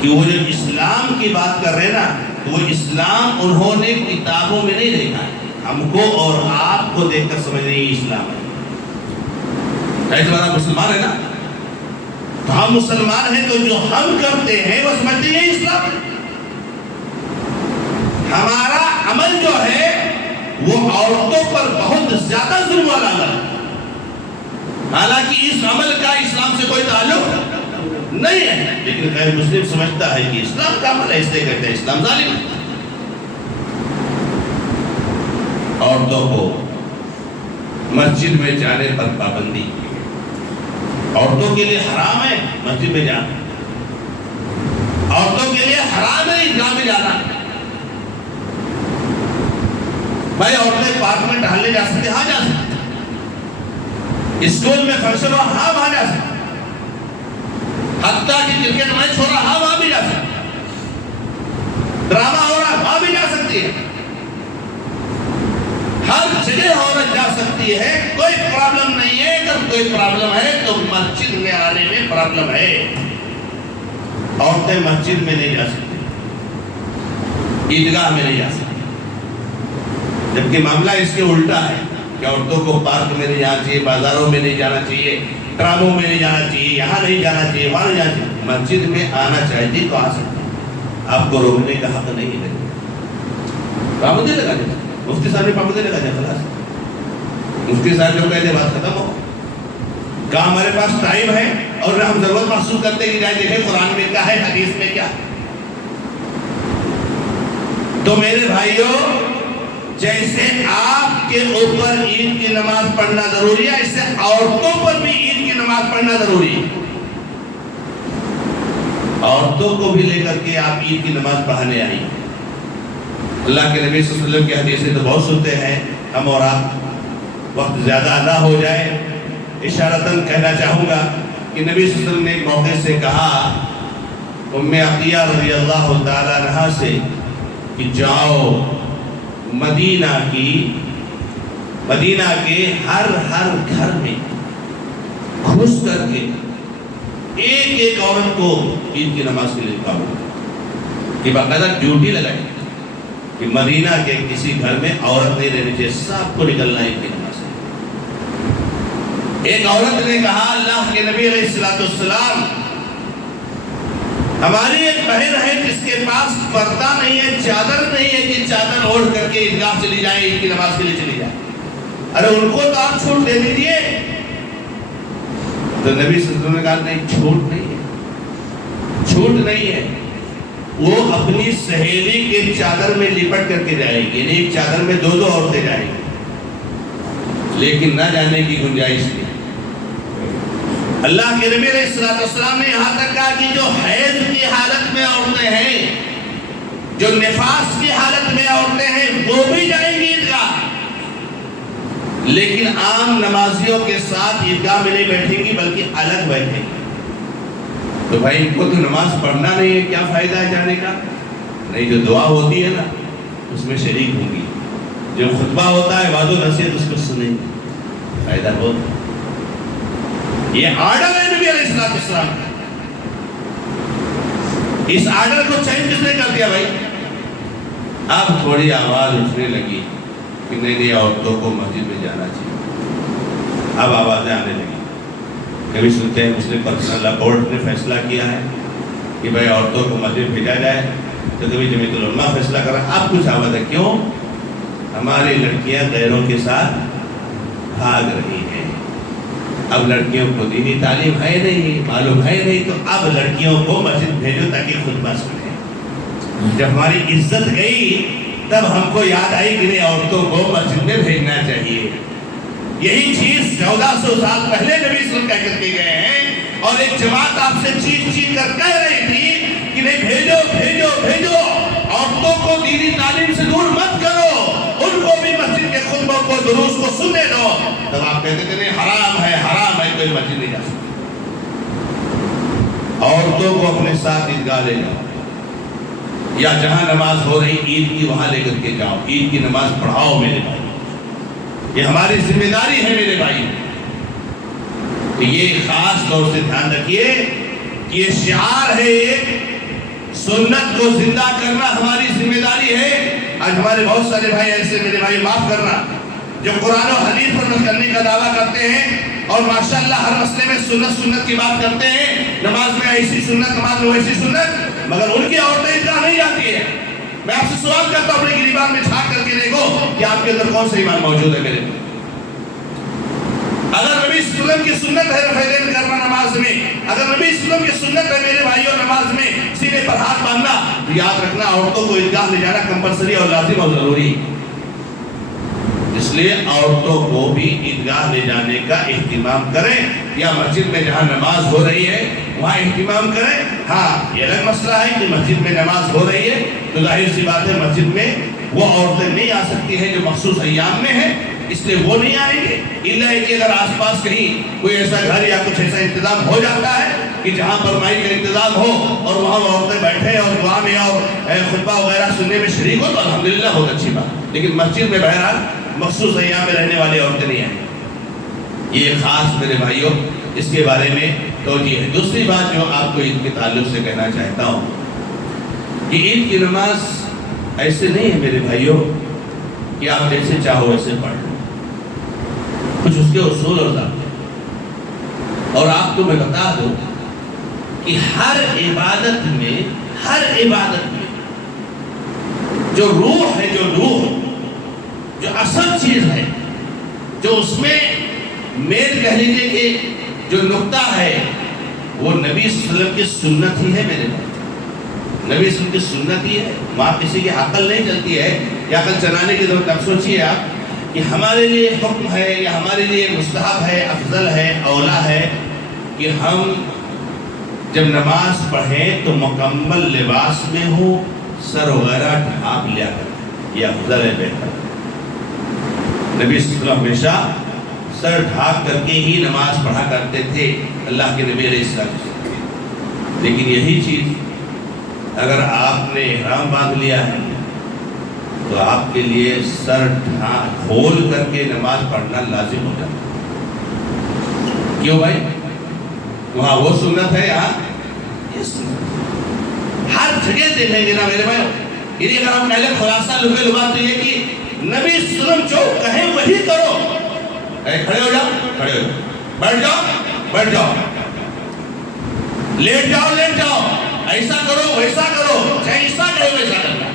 کہ وہ جو اسلام کی بات کر رہے ہیں نا، وہ اسلام انہوں نے کتابوں میں نہیں دیکھا ہے، ہم کو اور آپ کو دیکھ کر سمجھ رہے ہیں اسلام ہے۔ ہمارا مسلمان ہے نا، تو ہم مسلمان ہیں، تو جو ہم کرتے ہیں وہ سمجھتے ہیں اسلام ہے۔ ہمارا عمل جو ہے وہ عورتوں پر بہت زیادہ ظلم والا عمل ہے، حالانکہ اس عمل کا اسلام سے کوئی تعلق نہیں ہے، لیکن غیر مسلم سمجھتا ہے کہ اسلام کا عمل ہے، اس لیے کہتے ہیں اسلام ظالم ہے۔ عورتوں کو مسجد میں جانے پر پابندی، عورتوں کے لیے حرام ہے مسجد میں جانا، عورتوں کے لیے حرام ہے عیدگاہ میں جانا۔ بھائی عورتیں پارک میں ٹہلنے جا سکتے، ہاں جا سکتے، اسکول میں فنکشن ہو، ہاں وہاں جا سکتے، حتیٰ کہ کرکٹ میچ ہو رہا، ہاں وہاں بھی جا سکتے، ڈرامہ ہو رہا وہاں بھی جا سکتی ہے، ہر جگہ عورت جا سکتی ہے، کوئی پرابلم نہیں ہے۔ اگر کوئی پرابلم ہے تو مسجد میں آنے میں پرابلم ہے۔ عورتیں مسجد میں نہیں جا سکتی، عیدگاہ میں نہیں جا سکتی، جبکہ معاملہ اس کے الٹا ہے کہ عورتوں کو پارک میں نہیں جانا چاہیے، بازاروں میں نہیں جانا چاہیے، ڈراموں میں نہیں جانا چاہیے، یہاں نہیں جانا چاہیے، وہاں نہیں جانا چاہیے۔ مسجد میں آنا چاہیے تو آ سکتے، آپ کو روکنے کا حق نہیں ہے۔ پابندی لگا دیں، مفتی صاحب نے پابندی لگا دیا، خلاص مفتی صاحب جو کہتے بات ختم ہو۔ کہاں ہمارے پاس ٹائم ہے اور ہم ضرورت محسوس کرتے کہ جائے دیکھیں قرآن میں کیا ہے، حدیث میں کیا۔ تو میرے بھائیوں، جیسے آپ کے اوپر عید کی نماز پڑھنا ضروری ہے، اس سے عورتوں پر بھی عید کی نماز پڑھنا ضروری ہے۔ عورتوں کو بھی لے کر کے آپ عید کی نماز پڑھانے آئی۔ اللہ کے نبی صلی اللہ علیہ وسلم کی حدیثیں تو بہت سنتے ہیں، ہم اور آپ وقت زیادہ نہ ہو جائے، اشارتاً کہنا چاہوں گا کہ نبی صلی اللہ علیہ وسلم نے ایک موقع سے کہا ام عطیہ رضی اللہ تعالیٰ عنہا سے کہ جاؤ مدینہ کے ہر گھر میں گھس کر کے ایک ایک عورت کو عید کی نماز کے لیے کہو، کہ باقاعدہ ڈیوٹی لگائی کہ مدینہ کے کسی گھر میں عورت نہیں رہنی چاہیے، سب کو نکلنا عید کی نماز سے۔ ایک عورت نے کہا اللہ کے نبی علیہ السلام، ہماری ایک بہن ہے جس کے پاس پردہ نہیں ہے، چادر نہیں ہے کہ چادر اوڑھ کر کے عیدگاہ چلی جائے، عید کی نماز کے لیے چلی جائے، ارے ان کو تو آپ چھوٹ دے دیجئے۔ تو نبی صلی اللہ علیہ وسلم نے کہا نہیں، چھوٹ نہیں ہے، چھوٹ نہیں ہے، وہ اپنی سہیلی کے چادر میں لپٹ کر کے جائے گی، یعنی ایک چادر میں دو دو عورتیں جائیں گی، لیکن نہ جانے کی گنجائش نہیں۔ اللہ کے نبی علیہ السلام نے یہاں تک کہا کہ جو حیض کی حالت میں عورتیں ہیں، جو نفاس کی حالت میں عورتیں ہیں، وہ بھی جائیں گی عیدگاہ، لیکن عام نمازیوں کے ساتھ عیدگاہ میں نہیں بیٹھیں گی بلکہ الگ بیٹھیں گی۔ تو بھائی ان کو تو نماز پڑھنا نہیں ہے، کیا فائدہ ہے جانے کا؟ نہیں، جو دعا ہوتی ہے نا اس میں شریک ہوں گی، جو خطبہ ہوتا ہے وعظ و نصیحت اس کو سنیں گے، فائدہ بہت ہے۔ یہ آرڈر ہے نبی علیہ السلام کا۔ اس آرڈر کو چینج کس نے کر دیا بھائی؟ اب تھوڑی آواز اٹھنے لگی کہ نہیں عورتوں کو مسجد میں جانا چاہیے، اب آوازیں آنے لگی۔ کبھی سنتے ہیں مسلم پرسنل لا بورڈ نے فیصلہ کیا ہے کہ بھائی عورتوں کو مسجد بھیجا جائے، تو کبھی جمعیت العلماء فیصلہ کر رہا ہے۔ اب کچھ آواز ہے، کیوں؟ ہماری لڑکیاں غیروں کے ساتھ بھاگ رہی ہیں، اب لڑکیوں کو دینی تعلیم ہے نہیں، معلوم ہے نہیں، تو اب لڑکیوں کو مسجد بھیجو تاکہ خطبہ سنیں۔ جب ہماری عزت گئی تب ہم کو یاد آئی کہ نہیں عورتوں کو مسجد میں بھیجنا چاہیے۔ یہی چیز 1400 سال پہلے نبی صلی اللہ علیہ وسلم کہہ کر کے گئے ہیں، اور ایک جماعت آپ سے چیخ چیخ کر کہہ رہی تھی کہ نہیں بھیجو بھیجو بھیجو، عورتوں کو دینی تعلیم سے دور مت کرو، ان کو بھی مسجد کے خطبوں کو دروس کو سننے دو۔ تب آپ کہتے تھے نہیں حرام ہے کوئی مسجد نہیں جا سکتا۔ عورتوں کو اپنے ساتھ عیدگاہ لے جاؤ، یا جہاں نماز ہو رہی عید کی وہاں لے کر کے جاؤ، عید کی نماز پڑھاؤ میرے بھائی، یہ ہماری ذمہ داری ہے میرے بھائی۔ تو یہ خاص طور سے دھیان رکھیے کہ یہ شعار ہے، ایک سنت کو زندہ کرنا ہماری ذمہ داری ہے۔ آج ہمارے بہت سارے بھائی ایسے میرے بھائی معاف کرنا جو قرآن و حدیث پر عمل کرنے کا دعویٰ کرتے ہیں اور ماشاءاللہ ہر مسئلے میں سنت کی بات کرتے ہیں، نماز میں ایسی سنت، نماز میں ویسی سنت، مگر ان کی عورتیں عیدگاہ نہیں جاتی ہے۔ میں آپ سے سوال کرتا ہوں، اپنے گریبان میں جھانک کر کے دیکھو کہ آپ کے اندر کون سا ایمان موجود ہے میرے۔ اگر نبی صلی اللہ علیہ وسلم کی سنت ہے رفع دین کرنا نماز میں، اگر نبی صلی اللہ علیہ وسلم کی سنت ہے میرے بھائیوں نماز میں سینے پر ہاتھ باندھنا، تو یاد رکھنا عورتوں کو عیدگاہ لے جانا کمپلسری اور لازم اور ضروری۔ اس لیے عورتوں کو بھی عیدگاہ لے جانے کا اہتمام کریں، یا مسجد میں جہاں نماز ہو رہی ہے وہاں اہتمام کریں۔ ہاں یہ الگ مسئلہ ہے کہ مسجد میں نماز ہو رہی ہے تو ظاہر سی بات ہے مسجد میں وہ عورتیں نہیں آ سکتی ہیں جو مخصوص ایام میں ہیں، اس لیے وہ نہیں آئیں گے، الا کہ اگر آس پاس کہیں کوئی ایسا گھر یا کچھ ایسا انتظام ہو جاتا ہے کہ جہاں پر مائی کا انتظام ہو اور وہاں عورتیں بیٹھے اور دعا میں اور خطبہ وغیرہ سننے میں شریک ہو تو الحمدللہ بہت اچھی بات، لیکن مسجد میں بہرحال مخصوص ایام میں رہنے والی عورتیں نہیں آئیں۔ یہ خاص میرے بھائیوں اس کے بارے میں توجہ ہے۔ دوسری بات جو آپ کو عید کے تعلق سے کہنا چاہتا ہوں کہ عید کی نماز ایسے نہیں ہے میرے بھائیوں کہ آپ جیسے چاہو ویسے پڑھ لو، کچھ اس کے اصول اور ضابطے، اور آپ کو میں بتا دوں کہ ہر عبادت میں جو روح ہے، جو اصل چیز ہے، جو اس میں مین کہہ لیجیے کہ جو نقطہ ہے وہ نبی صلی اللہ علیہ وسلم کی سنت ہی ہے میرے بھائی، نبی صلی اللہ علیہ وسلم کی سنت ہی ہے۔ وہاں کسی کی عقل نہیں چلتی ہے، یا عقل چلانے کی ضرورت۔ اب سوچیے آپ کہ ہمارے لیے حکم ہے یا ہمارے لیے مستحب ہے، افضل ہے، اولا ہے کہ ہم جب نماز پڑھیں تو مکمل لباس میں ہو، سر وغیرہ ڈھانپ لیا کریں، یہ افضل ہے، بہتر۔ نبی صلی اللہ علیہ وسلم ہمیشہ سر ڈھانپ کر کے ہی نماز پڑھا کرتے تھے، اللہ کے نبی علیہ السلام۔ لیکن یہی چیز اگر آپ نے احرام باندھ لیا ہے تو آپ کے لیے سر کھول کر کے نماز پڑھنا لازم ہو جاتا ہے۔ کیوں بھائی؟ وہاں وہ سنت ہے، یہاں یہ سنت۔ ہر جگہ دیکھیں گے نا میرے بھائی، یعنی اگر ہم پہلے خلاصہ لبے لبا تو یہ کہ نبی صلی اللہ علیہ وسلم جو کہیں وہی کرو۔ کھڑے ہو جاؤ، کھڑے ہو جاؤ، بیٹھ جاؤ، بیٹھ جاؤ، لیٹ جاؤ، لیٹ جاؤ، ایسا کرو ویسا کرو، جیسا کہے ویسا کرنا۔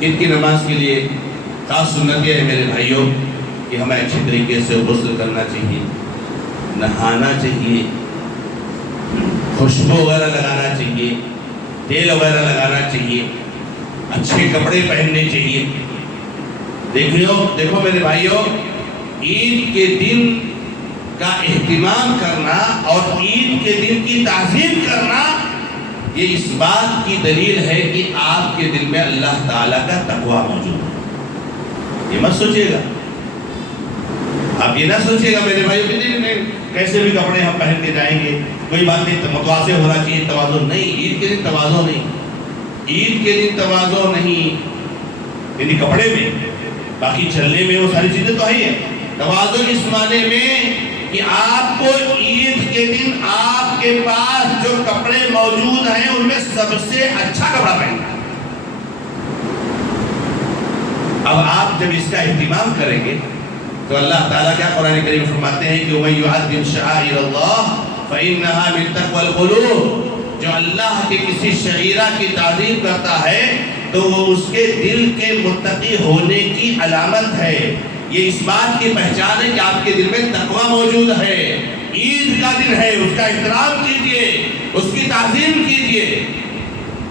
عید کی نماز کے لیے خاص سنت یہ ہے میرے بھائیوں کہ ہمیں اچھی طریقے سے غسل کرنا چاہیے، نہانا چاہیے، خوشبو وغیرہ لگانا چاہیے، تیل وغیرہ لگانا چاہیے، اچھے کپڑے پہننے چاہیے۔ دیکھو میرے بھائیوں، عید کے دن کا اہتمام کرنا اور عید کے دن کی تعظیم کرنا یہ اس بات کی دلیل ہے کہ آپ کے دل میں اللہ تعالیٰ کا تقوی موجود ہے۔ یہ مت سوچیے گا، آپ یہ نہ سوچیے گا میرے بھائیوں کے دل میں کیسے بھی کپڑے ہم پہن کے جائیں گے، کوئی بات نہیں، متواضع ہونا چاہیے، تواضع نہیں۔ عید کے دن تواضع نہیں، عید کے دن تواضع نہیں، یعنی کپڑے میں، باقی چلنے میں وہ ساری چیزیں تو ہی ہے۔ تواضع اس معنی میں کہ آپ کو عید کے دن آپ کے پاس جو کپڑے موجود ہیں ان میں سب سے اچھا کپڑا پہننا۔ اب آپ جب اس کا اہتمام کریں گے تو اللہ تعالیٰ کیا قرآن کریم فرماتے ہیں کہ وَمَن يُعَظِّمْ شَعَائِرَ اللَّهِ فَإِنَّهَا مِن تَقْوَى الْقُلُوبِ، جو اللہ کے کسی شعیرہ کی تعظیم کرتا ہے تو وہ اس کے دل کے متقی ہونے کی علامت ہے۔ یہ اس بات کی پہچان ہے کہ آپ کے دل میں تقوی موجود ہے۔ عید کا دن ہے، اس کا احترام کیجئے، اس کی تعظیم کیجئے۔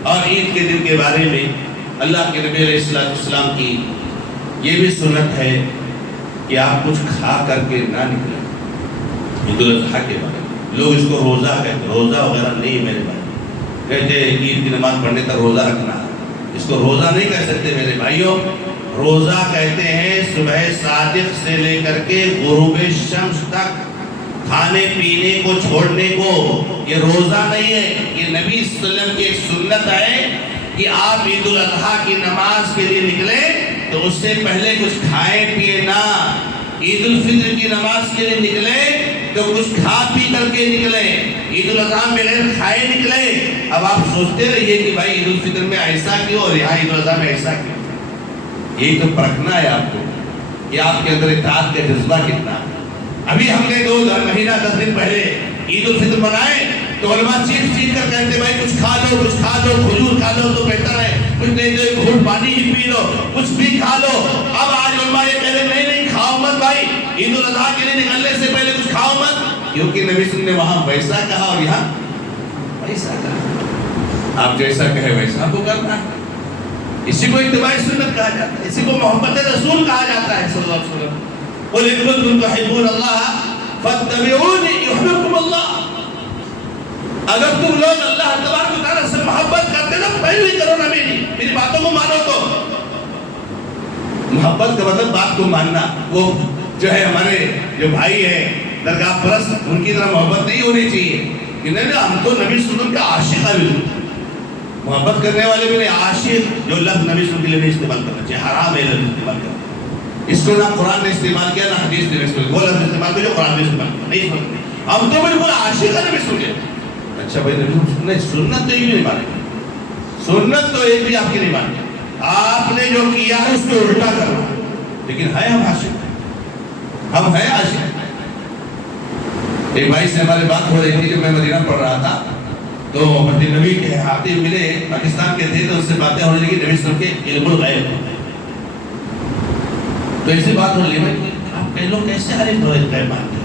اور عید کے دن کے بارے میں اللہ کے نبی علیہ السلام کی یہ بھی سنت ہے کہ آپ کچھ کھا کر کے نہ نکلیں۔ عید الاضحیٰ کے بارے میں لوگ اس کو روزہ کہتے ہیں، روزہ وغیرہ نہیں میرے بھائی، کہتے عید کی نماز پڑھنے تک روزہ رکھنا، اس کو روزہ نہیں کہہ سکتے میرے بھائیوں. روزہ کہتے ہیں صبح صادق سے لے کر کے غروب شمس تک کھانے پینے کو چھوڑنے کو. یہ روزہ نہیں ہے، یہ نبی صلی اللہ علیہ وسلم کی ایک سنت ہے کہ آپ عید الاضحیٰ کی نماز کے لیے نکلیں تو اس سے پہلے کچھ کھائے پیے نہ. عید الفطر کی نماز کے لیے نکلے تو کچھ کھا پی کر کے نکلے. عید الاضحیٰ میں بغیر کھائے نکلے. اب آپ سوچتے رہیے کہ بھائی عید الفطر میں ایسا کیوں اور یہاں عید الاضحیٰ میں ایسا کیوں. یہی تو پرکھنا ہے آپ کو کہ آپ کے اندر اطاعت کا جذبہ کتنا ہے. ابھی ہم نے 2 مہینہ 10 دن پہلے عید الفطر منائے تو علماء چیخ کر کہتے بھائی کچھ کھا لو کھجور کھا لو تو بہتر ہے، کچھ نہیں تو ایک گھونٹ پانی ہی پی لو، کچھ بھی کھا لو. اب آج علماء یہ کہہ رہے نہیں کھاؤ مت بھائی، عید الاضحیٰ کے لیے نکلنے سے پہلے کچھ کھاؤ مت، کیونکہ نبی صلی اللہ علیہ وسلم نے وہاں ویسا کہا اور یہاں ویسا کہا. آپ جیسا کہے ویسا کو کرنا ہے. اسی کو اتباع سنت کہا جاتا ہے، اسی کو محبت رسول کہا جاتا ہے صلی اللہ علیہ وسلم. قل ان کنتم تحبون اللہ فاتبعونی یحببکم اللہ. اگر تم لوگ اللہ تبارک و تعالیٰ سے محبت کرتے تو پیروی کرو نا میری باتوں کو مانو. تو محبت کا مطلب بات کو ماننا. وہ جو ہے ہمارے جو بھائی ہیں درگاہ پرست ان کی طرح محبت نہیں ہونی چاہیے کہ نہیں ہم تو نبی صلی اللہ علیہ وسلم کا عاشق ہے. محبت کرنے والے بھی نہیں، عاشق جو لفظ نبی صلی اللہ علیہ وسلم کے لیے نہیں استعمال کرنا چاہیے. حرام ہے لفظ استعمال کرنا. اس کو نہ قرآن نے استعمال کیا نہ حدیث نے استعمال. وہ لفظ استعمال کیا جو قرآن نے استعمال کیا نہیں سمجھتے. ہم تو بالکل عاشق ہے نبی صلی اللہ علیہ وسلم. اچھا بھائی نبی سنت تو یہ بھی نہیں مانے. سنت تو ایک بھی آپ کی نہیں مانے. آپ نے جو کیا ہے اس کو الٹا کرنا. لیکن ہے ہم عاشق، ہم ہیں عاشق. ایک بھائی سے ہماری بات ہو رہی تھی کہ میں مدینہ پڑھ رہا تھا تو نبی کے ہاتھی ملے پاکستان کے تھے تو اس سے باتیں ہونے لگی نبی صلی اللہ علیہ وسلم کے علم الغیب. تو ایسی بات ہو رہی ہے آپ کئی لوگ کیسے ہر ایک غیب مانتے ہیں.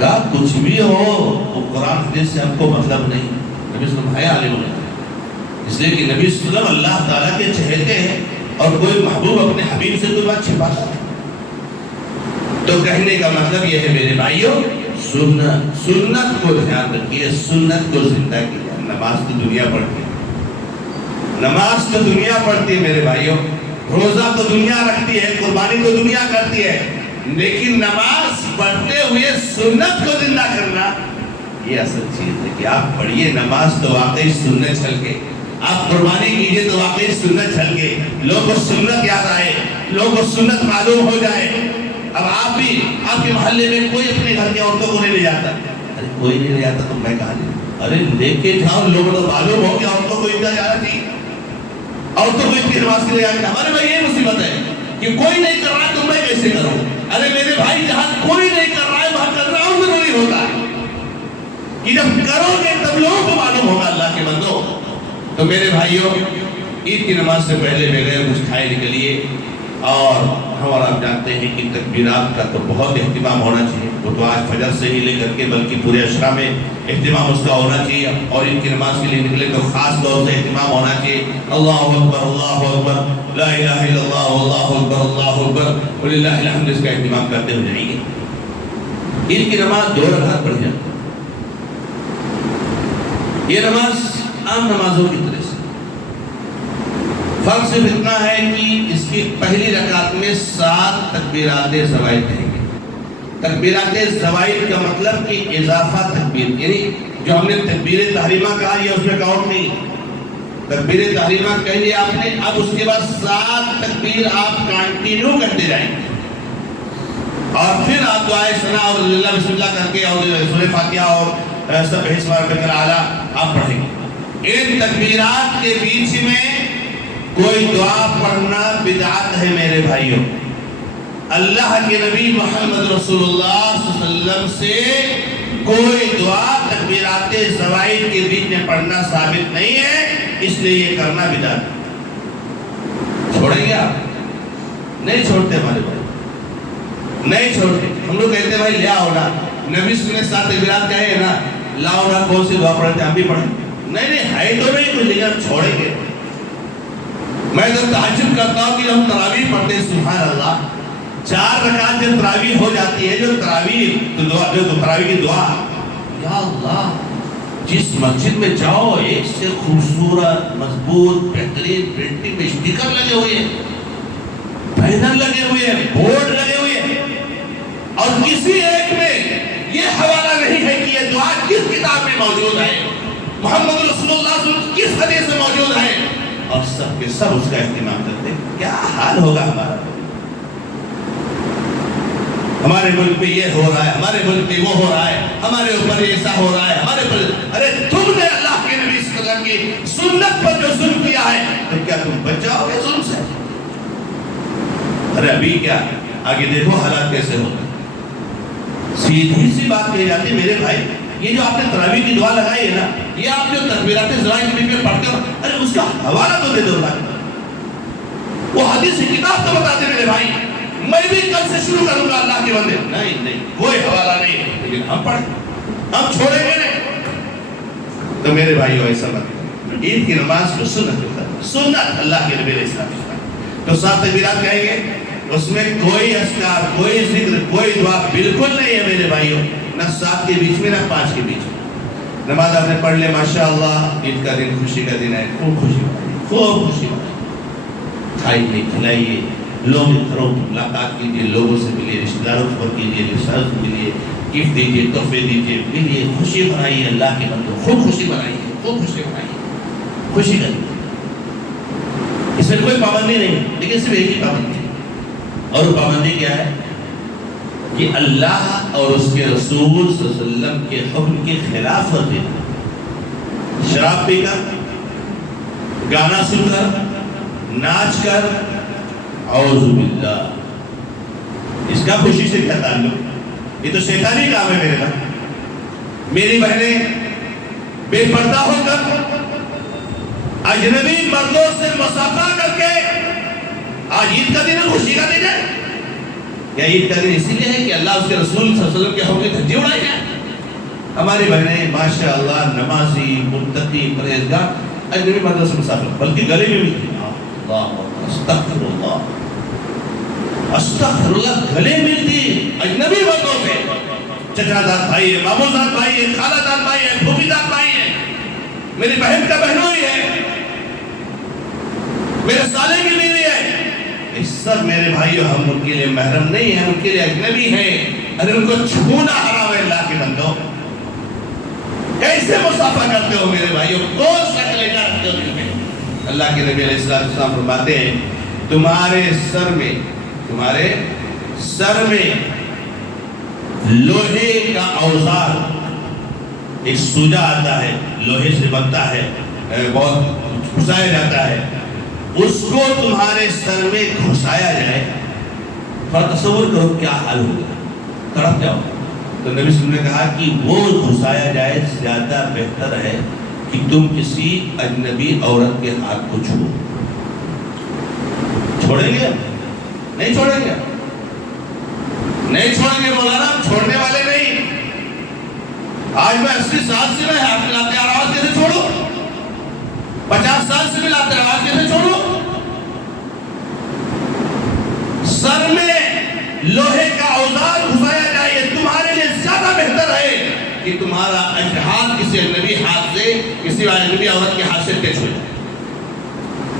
کہا کچھ بھی ہو وہ قرآن حدیث سے ہم کو مطلب نہیں. نبی صلی اللہ علیہ وسلم ہے عالم الغیب، اس لیے کہ نبی صلی اللہ علیہ وسلم اللہ تعالیٰ کے چہتے ہیں اور کوئی محبوب اپنے حبیب سے کوئی بات چھپاتا ہے. تو کہنے کا مطلب یہ ہے میرے بھائیوں سنت کو دھیان رکھیے، سنت کو زندہ کیجیے. نماز تو دنیا پڑھتی ہے، نماز تو دنیا پڑھتی ہے میرے بھائیوں. روزہ تو دنیا رکھتی ہے، قربانی تو دنیا کرتی ہے، لیکن نماز پڑھتے ہوئے سنت کو زندہ کرنا یہ اصل چیز ہے. کہ آپ پڑھیے نماز تو واقعی سنت چھل کے، آپ قربانی کیجیے تو واقعی سنت چھل کے، لوگوں کو سنت یاد آئے، لوگوں کو سنت معلوم ہو جائے. اب آپ بھی آپ کے محلے میں کوئی اپنے گھر کی عورتوں کو نہیں لے جاتا. ارے کوئی نہیں لے جاتا تو میں کہا نہیں. ارے لے کے جاؤ، لوگوں کو معلوم ہو کہ عورتوں کو اتنا جانا چاہیے، عورتوں کو اتنی نماز کے لیے جانا. ہمارے بھائی یہ مصیبت ہے کہ کوئی نہیں کر رہا ہے تو میں کیسے کروں. ارے میرے بھائی جہاں کوئی نہیں کر رہا ہے وہاں کرنا اور ضروری ہوتا ہے کہ جب کرو گے تب لوگوں کو معلوم ہوگا اللہ کے بندوں. تو میرے بھائیوں عید کی نماز سے پہلے بغیر کچھ کھائے نکلیے. اور ہم اور آپ جانتے ہیں کہ تکبیرات کا تو بہت اہتمام ہونا چاہیے. وہ تو آج فجر سے ہی لے کر کے بلکہ پورے عشرہ میں اہتمام اس کا ہونا چاہیے. اور عید کی نماز کے لیے نکلے تو خاص طور سے اہتمام ہونا چاہیے. اللہ اکبر لا الہ الا اللہ اللہ اکبر وللہ الحمد. اس کا اہتمام کرتے ہوئے جائیں گے. عید کی نماز 2 رکعت پڑھی جاتی ہے. یہ نماز عام نمازوں کی طرح سے فرق صرف اتنا ہے کہ اس کی پہلی رکعت میں 7 تکبیرات زوائد کہیں گے. تکبیرات زوائد کا مطلب کہ اضافہ تکبیر، یعنی جو ہم نے تکبیر تحریمہ کہا یہ اس میں کاؤنٹ نہیں. تکبیر تحریمہ کہہ لیا آپ نے، اب اس کے بعد 7 تکبیر آپ کنٹینیو کرتے جائیں گے. اور پھر آپ دعائے ثنا اور اللہ بسم اللہ کر کے اور سورہ فاتحہ اور سبح اسم ربک الاعلی آپ پڑھیں گے. ان تکبیرات کے بیچ میں کوئی دعا پڑھنا بدعت ہے میرے بھائیوں. اللہ کے نبی محمد رسول اللہ صلی اللہ علیہ وسلم سے کوئی دعا تکبیرات زوائد کے بیچ میں پڑھنا ثابت نہیں ہے، اس لیے یہ کرنا بدعت ہے. چھوڑیں گے آپ؟ نہیں چھوڑتے ہمارے بھائی، نہیں چھوڑتے. ہم لوگ کہتے ہیں بھائی لیا ہونا نبی صلی اللہ علیہ وسلم نے 7 تکبیرات کہے ہیں نا، لاؤ نا کون سی دعا پڑھتے ہم بھی پڑھیں. نہیں ہے تو نہیں کچھ، لیکن ہم چھوڑیں گے. میں جب تہجد کرتا ہوں کہ ہم تراویح پڑھتے ہیں سبحان اللہ 4 رکعت جب تراویح ہو جاتی ہے، جو تراویح کی دعا یا اللہ جس مسجد میں جاؤ ایک سے خوبصورت مضبوط بہترین پرنٹنگ میں اسٹیکر لگے ہوئے ہیں، بینر لگے ہوئے ہیں، بورڈ لگے ہوئے ہیں، اور کسی ایک میں یہ حوالہ نہیں ہے کہ یہ دعا کس کتاب میں موجود ہے، محمد رسول اللہ صلی اللہ علیہ وسلم کس حدیث میں موجود ہے، اور سب کے سب اس کا اہتمام کرتے ہیں۔ کیا حال ہوگا ہمارا؟ ہمارے ملک میں یہ ہو رہا ہے، ہمارے ملک میں وہ ہو رہا ہے، ہمارے اوپر ایسا ہو رہا ہے، ہمارے اوپر، ارے تم نے اللہ کے نبی صلی اللہ علیہ وسلم کی سنت پر جو ظلم کیا ہے، تو کیا تم بچ جاؤ گے ظلم سے؟ ارے ابھی کیا، آگے دیکھو حالات کیسے ہوتے ہیں۔ سیدھی سی بات کہی جاتی ہے میرے بھائی، یہ جو آپ نے تراویح کی دعا لگائی ہے نا، یہ آپ جو تکبیرات ذرائع کے بیچ میں پڑھتے ہو، ارے اس کا حوالہ تو دے دو بھائی، وہ حدیث کی کتاب تو بتا دے میرے بھائی، میں بھی کل سے شروع کروں گا اللہ کے بندے۔ نہیں کوئی حوالہ نہیں، لیکن ہم پڑھیں، ہم چھوڑیں گے نہیں۔ تو میرے بھائیو ایسا مت، عید کی نماز کو سنت اللہ کے نبی علیہ السلام، تو سات تکبیرات کہیں گے، اس میں کوئی اذکار، کوئی ذکر، کوئی دعا بالکل نہیں ہے میرے بھائیو، نہ 7 کے بیچ میں نہ 5 کے بیچ میں۔ نماز آپ نے پڑھ لے ماشاءاللہ، عید کا دن خوشی کا دن ہے، خوب خوشی منائیے، خوب خوشی منائیے، کھائیے کھلائیے، لوگ گھروں کی ملاقات کیجیے، لوگوں سے ملیے، رشتہ داروں سے کیجیے، رشتہ سے ملیے، گفٹ دیجیے، تحفے دیجیے، ملیے، خوشی منائیے، اللہ کے بندوں خوب خوشی منائیے، خوب خوشی منائیے، خوشی کریے۔ اس میں کوئی پابندی نہیں، لیکن صرف ایک ہی پابندی ہے، اور وہ پابندی کیا ہے کہ اللہ اور اس کے رسول صلی اللہ علیہ وسلم کے حکم کے خلاف ورزی، شراب پی کر، گانا سن کر، ناچ کر، اعوذ باللہ، اس کا خوشی سے کیا تعلق؟ یہ تو شیطانی کام ہے میرے بھائی۔ میری بہنیں بے پردہ ہو کر اجنبی مردوں سے مصافحہ کر کے آج عید کا دن ہے، خوشی کا دن ہے، یا عید کا دن اسی لیے ہے کہ اللہ اس کے رسول صلی اللہ علیہ وسلم کے حکم کی دھجی اڑائی جائے؟ ہماری بہنیں ماشاءاللہ نمازی، متقی، پرہیزگار، اجنبی مردوں سے مصافحہ، بلکہ گلے میں ملتی، استغفر اللہ، استغفر اللہ، گلے ملتی اجنبی مردوں سے، چچا زاد بھائی ہے، مامو زاد بھائی ہے، خالہ زاد بھائی ہے، پھوپھی زاد بھائی ہے، میری بہن کا بہنوئی ہے، میرے سالے کی بیوی ہے، اس سب میرے بھائیو ہم ان کے لیے محرم نہیں ہیں، ان کے لیے اجنبی ہیں، ارے ان کو چھونا حرام ہے اللہ کے بندوں۔ کیسے مصافحہ کرتے ہو میرے بھائیو؟ کون سا کلیجہ رکھتے ہو دل میں؟ اللہ کے نبی علیہ السلام فرماتے ہیں تمہارے سر میں لوہے کا اوزار، ایک سوجا آتا ہے، لوہے سے بنتا ہے، بہت گھسایا جاتا ہے، اس کو تمہارے سر میں گھسایا جائے، تھوڑا تصور کرو کیا حال ہوگا، تڑپ جاؤ۔ تو نبی صلی اللہ علیہ وسلم نے کہا کہ وہ گھسایا جائے زیادہ بہتر ہے کہ تم کسی اجنبی عورت کے ہاتھ کو چھوڑو۔ چھوڑیں گے؟ نہیں چھوڑیں گے، نہیں چھوڑیں گے مولانا، ہم چھوڑنے والے نہیں۔ آج میں 80 سال سے میں ہاتھ ملاتے آ رہا ہوں، کیسے چھوڑوں؟ 50 سال سے ملاتے آ کیسے چھوڑوں؟ سر میں لوہے کا اوزار گھسایا جائے، تمہارے لیے زیادہ بہتر ہے کہ تمہارا ہاتھ کسی اجنبی ہاتھ سے، کسی اجنبی عورت کے ہاتھ سے ٹچ ہو جائے۔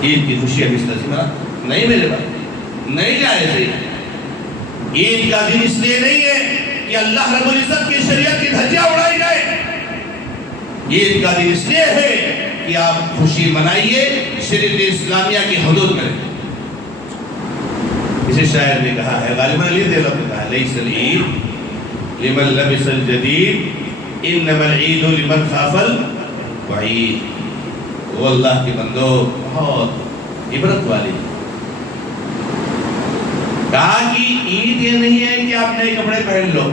عید کی خوشی اب اس طرح سے مرا نہیں میرے بھائی، نہیں جائے سے۔ عید کا دن اس لیے نہیں ہے کہ اللہ رب العزت کی شریعت کی دھجیاں اڑائی جائے، عید کا دن اس لیے ہے کہ آپ خوشی منائیے شریعت اسلامیہ کی حدود میں۔ اسے شاعر نے کہا ہے، غالباً علی دے لوگ کہا ہے، لیس العید لمن لبس الجدید انما العید لمن خاف الوعید۔ وہ اللہ کے بندو بہت عبرت والی کہا کہ عید یہ نہیں ہے کہ آپ نئے کپڑے پہن لو،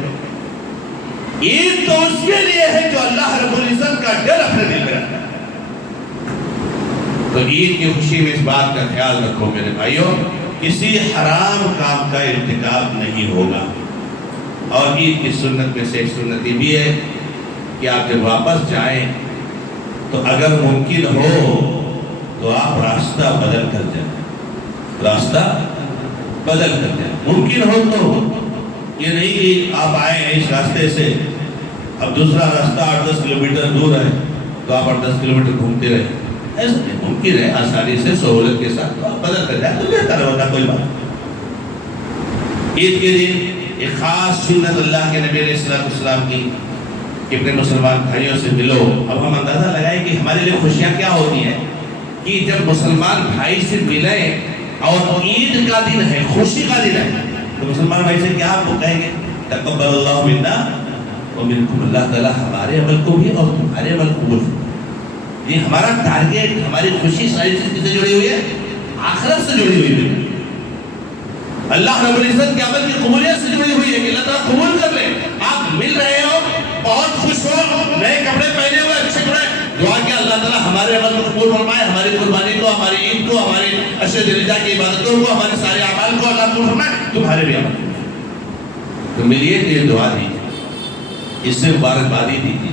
عید تو اس کے لیے ہے جو اللہ رب العزت کا ڈر اپنے دل میں رکھتا ہے۔ تو عید کی خوشی میں اس بات کا خیال رکھو میرے بھائیوں، کسی حرام کام کا ارتکاب نہیں ہوگا۔ اور عید کی سنت میں سے ایک سنت یہ بھی ہے کہ آپ جب واپس جائیں تو اگر ممکن ہو تو آپ راستہ بدل کر جائیں، راستہ بدل کر جائیں۔ ممکن ہو تو یہ نہیں کہ آپ آئے اس راستے سے اب دوسرا راستہ 8-10 کلومیٹر دور ہے تو آپ 8-10 کلومیٹر گھومتے رہے، ایسا نہیں ممکن ہے، آسانی سے سہولت کے ساتھ تو آپ بدل کر جائیں تو بہتر ہوتا، کوئی بات۔ عید کے دن ایک خاص سنت اللہ کے نبی علیہ السلام کی کہ اپنے مسلمان بھائیوں سے ملو۔ اب ہم اندازہ لگائیں کہ ہمارے لیے خوشیاں کیا ہوتی ہیں کہ جب مسلمان بھائی سے ملیں اور عید کا دن ہے، خوشی کا دن ہے، تو مسلمان بھائی سے کیا آپ کو کہیں گے؟ تقبل اللہ منا ومنکم، اللہ تعالیٰ ہمارے عمل کو بھی اور تمہارے عمل کو قبول فرمائے۔ یہ ہمارا ٹارگیٹ، ہماری خوشی ساری چیز کس سے جڑی ہوئی ہے؟ آخرت سے جڑی ہوئی ہے، اللہ رب العزت کے عمل کی قبولیت سے جڑی ہوئی ہے کہ اللہ تعالیٰ قبول کر لے۔ آپ مل رہے ہو، بہت خوش ہو، نئے کپڑے پہنے ہوئے، اچھے کپڑے، دعا کہ اللہ تعالیٰ ہمارے عمل کو قبول فرمائے، ہماری قربانی کو، ہماری عید کو، ہماری عشر ذی الحجہ کی عبادتوں کو، ہمارے سارے اعمال کو اللہ قبول فرمائے، تمہارے بھی عمل۔ تو ملیے کہ یہ دعا دیجیے، اس سے مبارکبادی دیجیے۔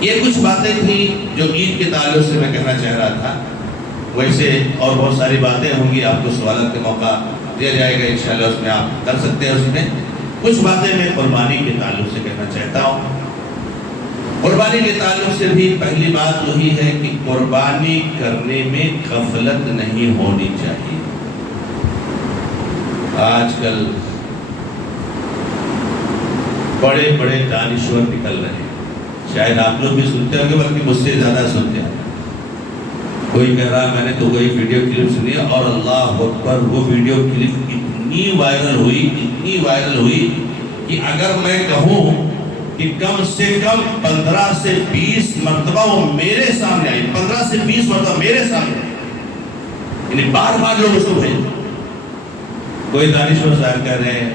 یہ کچھ باتیں تھیں جو عید کے تعلق سے میں کہنا چاہ رہا تھا، ویسے اور بہت ساری باتیں ہوں گی، آپ کو سوالات کے موقع دیا جائے گا انشاءاللہ، اس میں آپ کر سکتے ہیں۔ اس میں کچھ باتیں میں قربانی کے تعلق سے کہنا چاہتا ہوں۔ قربانی کے تعلق سے بھی پہلی بات وہی ہے کہ قربانی کرنے میں غفلت نہیں ہونی چاہیے۔ آج کل بڑے بڑے دانشور نکل رہے ہیں، شاید آپ لوگ بھی سنتے ہوں گے، بلکہ مجھ سے زیادہ سنتے ہیں۔ کوئی کہہ رہا میں نے تو کوئی ویڈیو کلپ سنی اور اللہ اکبر، وہ ویڈیو کلپ اتنی وائرل ہوئی کہ اگر میں کہوں کہ کم سے کم 15 سے 20 مرتبہ وہ میرے سامنے آئی، 15 سے 20 مرتبہ میرے سامنے آئی، یعنی بار بار لوگ اس کو بھیجتے۔ کوئی دانشور صاحب کہہ رہے ہیں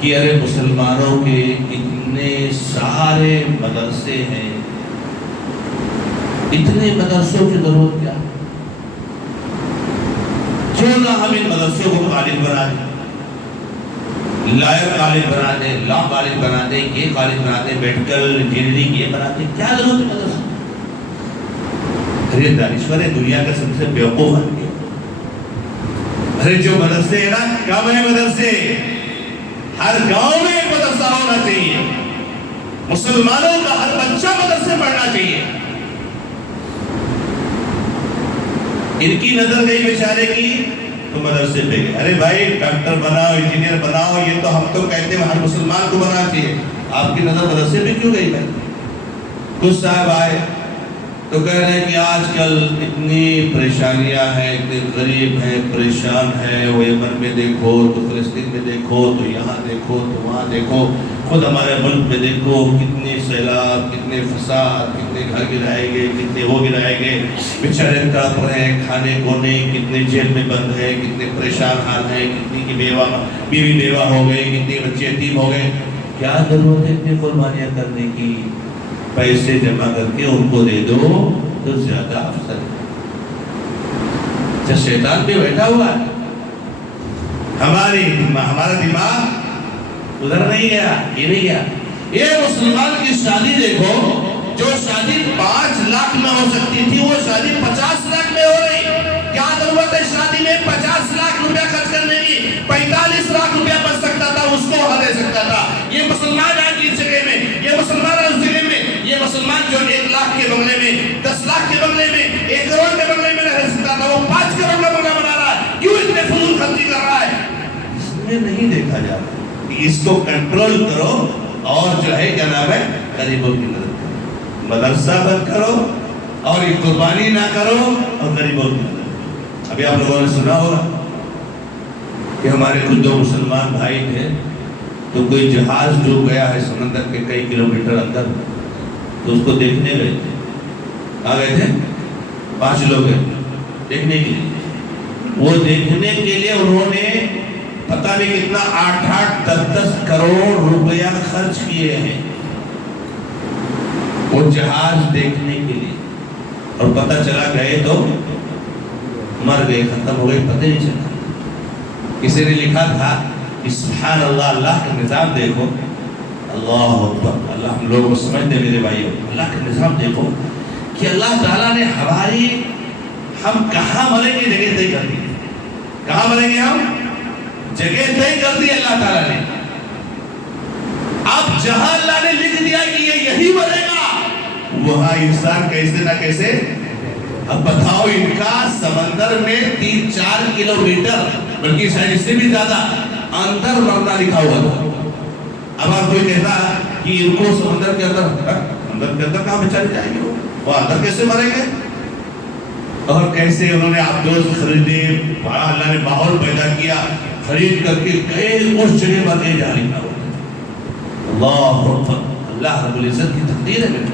کہ ارے مسلمانوں کے اتنے سارے مدرسے ہیں، اتنے مدرسوں کی ضرورت کیا؟ کیوں نہ ہم ان مدرسوں کو کالج بنا دیں، لائر کالج بنا دیں، لا کالج بنا دیں، یہ کالج بنا دیں، میڈیکل انجینئرنگ یہ بنا دیں، کیا ضرورت ہے مدرسہ؟ ارے دانشور دنیا کا سب سے بیوقوف آدمی، ارے جو مدرسے ہیں نا، کم ہے مدرسے، ہر گاؤں میں ایک مدرسہ ہونا چاہیے، مسلمانوں کا ہر بچہ مدرسے پڑھنا چاہیے۔ ان کی نظر گئی بیچارے کی تو مدرسے پہ گئے، ارے بھائی ڈاکٹر بناؤ، انجینئر بناؤ، یہ تو ہم تو کہتے ہیں ہر مسلمان کو بنانا چاہیے، آپ کی نظر مدرسے پہ کیوں گئی بھائی؟ کچھ صاحب آئے تو کہہ رہے ہیں کہ آج کل اتنی پریشانیاں ہیں، اتنے غریب ہیں، پریشان ہیں، وہ یمن میں دیکھو تو فلسطین میں دیکھو تو یہاں دیکھو تو وہاں دیکھو، خود ہمارے ملک میں دیکھو کتنے سیلاب، کتنے فساد، کتنے گھر گرائے گئے، کتنے وہ گرائے گئے، بیچارے تڑپ رہے ہیں، کھانے کو نہیں، کتنے جیل میں بند ہیں، کتنے پریشان حال ہیں، کتنی کی بیوی بیوہ ہو گئی، کتنے بچے یتیم ہو گئے، کیا ضرورت ہے اتنی قربانیاں کرنے کی؟ پیسے جمع کر کے ان کو دے دو تو زیادہ افضل ہے۔ شیطان بھی بیٹھا ہوا ہے، ہمارا دماغ ادھر نہیں گیا، یہ نہیں گیا۔ یہ مسلمان کی شادی دیکھو، جو شادی 5 لاکھ میں ہو سکتی تھی وہ شادی 50 لاکھ میں ہو رہی۔ کیا ضرورت ہے شادی میں 50 لاکھ روپیہ خرچ کرنے کی؟ 45 لاکھ روپیہ بچ سکتا تھا، اس کو وہاں دے سکتا تھا۔ یہ مسلمان آج اس جگہ میں، یہ مسلمان اس جگہ میں، یہ مسلمان جو 1 لاکھ کے بنگلے میں، 10 لاکھ کے بنگلے میں، 1 کروڑ کے بنگلے میں رہ سکتا تھا، وہ 5 کروڑ کا بنگلہ بنا رہا ہے، کیوں اتنے فضول خرچی کر رہا ہے؟ اس میں نہیں دیکھا جاتا کہ اس کو کنٹرول کرو اور جو ہے کیا نام ہے غریبوں کی مدد کرو، مدرسہ بند کرو اور یہ قربانی نہ کرو اور غریبوں کی مدد کرو۔ ابھی آپ لوگوں نے سنا ہوگا کہ ہمارے کچھ 2 مسلمان بھائی تھے، تو کوئی جہاز ڈوب گیا ہے سمندر کے کئی کلومیٹر اندر، تو اس کو دیکھنے گئے تھے۔ آ گئے تھے 5 لوگ ہیں دیکھنے کے لیے۔ وہ دیکھنے کے لیے انہوں نے پتہ نہیں کتنا 8-8 10-10 کروڑ روپیہ خرچ کیے ہیں وہ جہاز دیکھنے کے لیے، اور پتہ چلا گئے تو مر گئے، ختم ہو گئے، پتہ نہیں چلا۔ کسی نے لکھا تھا کہ سبحان اللہ، اللہ کا نظام دیکھو، اللہ اکبر، اللہ ہم لوگوں کو سمجھتے میرے بھائیوں، اللہ کا نظام دیکھو کہ اللہ تعالیٰ نے ہم کہاں مریں گے جگہ طے کر دی، کہاں مریں گے ہم جگہ طے کر دی اللہ تعالیٰ نے۔ اب جہاں اللہ نے وہاں انسان کیسے نہ کیسے. اب بتاؤ ان کا سمندر میں 3-4 کلومیٹر بلکہ شاید اس سے بھی زیادہ اندر مرنا لکھا ہوا تھا. اب آپ کوئی کہتا کہ ان کو سمندر کے اندر کہاں بچانے جائیں گے, وہ اندر کیسے مریں گے؟ اور کیسے انہوں نے آپ دوست خریدے, اللہ نے ماحول پیدا کیا, خرید کر کے گئے اس جگہ پر لے جا لکھا ہوا. اللہ اکبر, اللہ رب العزت کی تقدیر ہے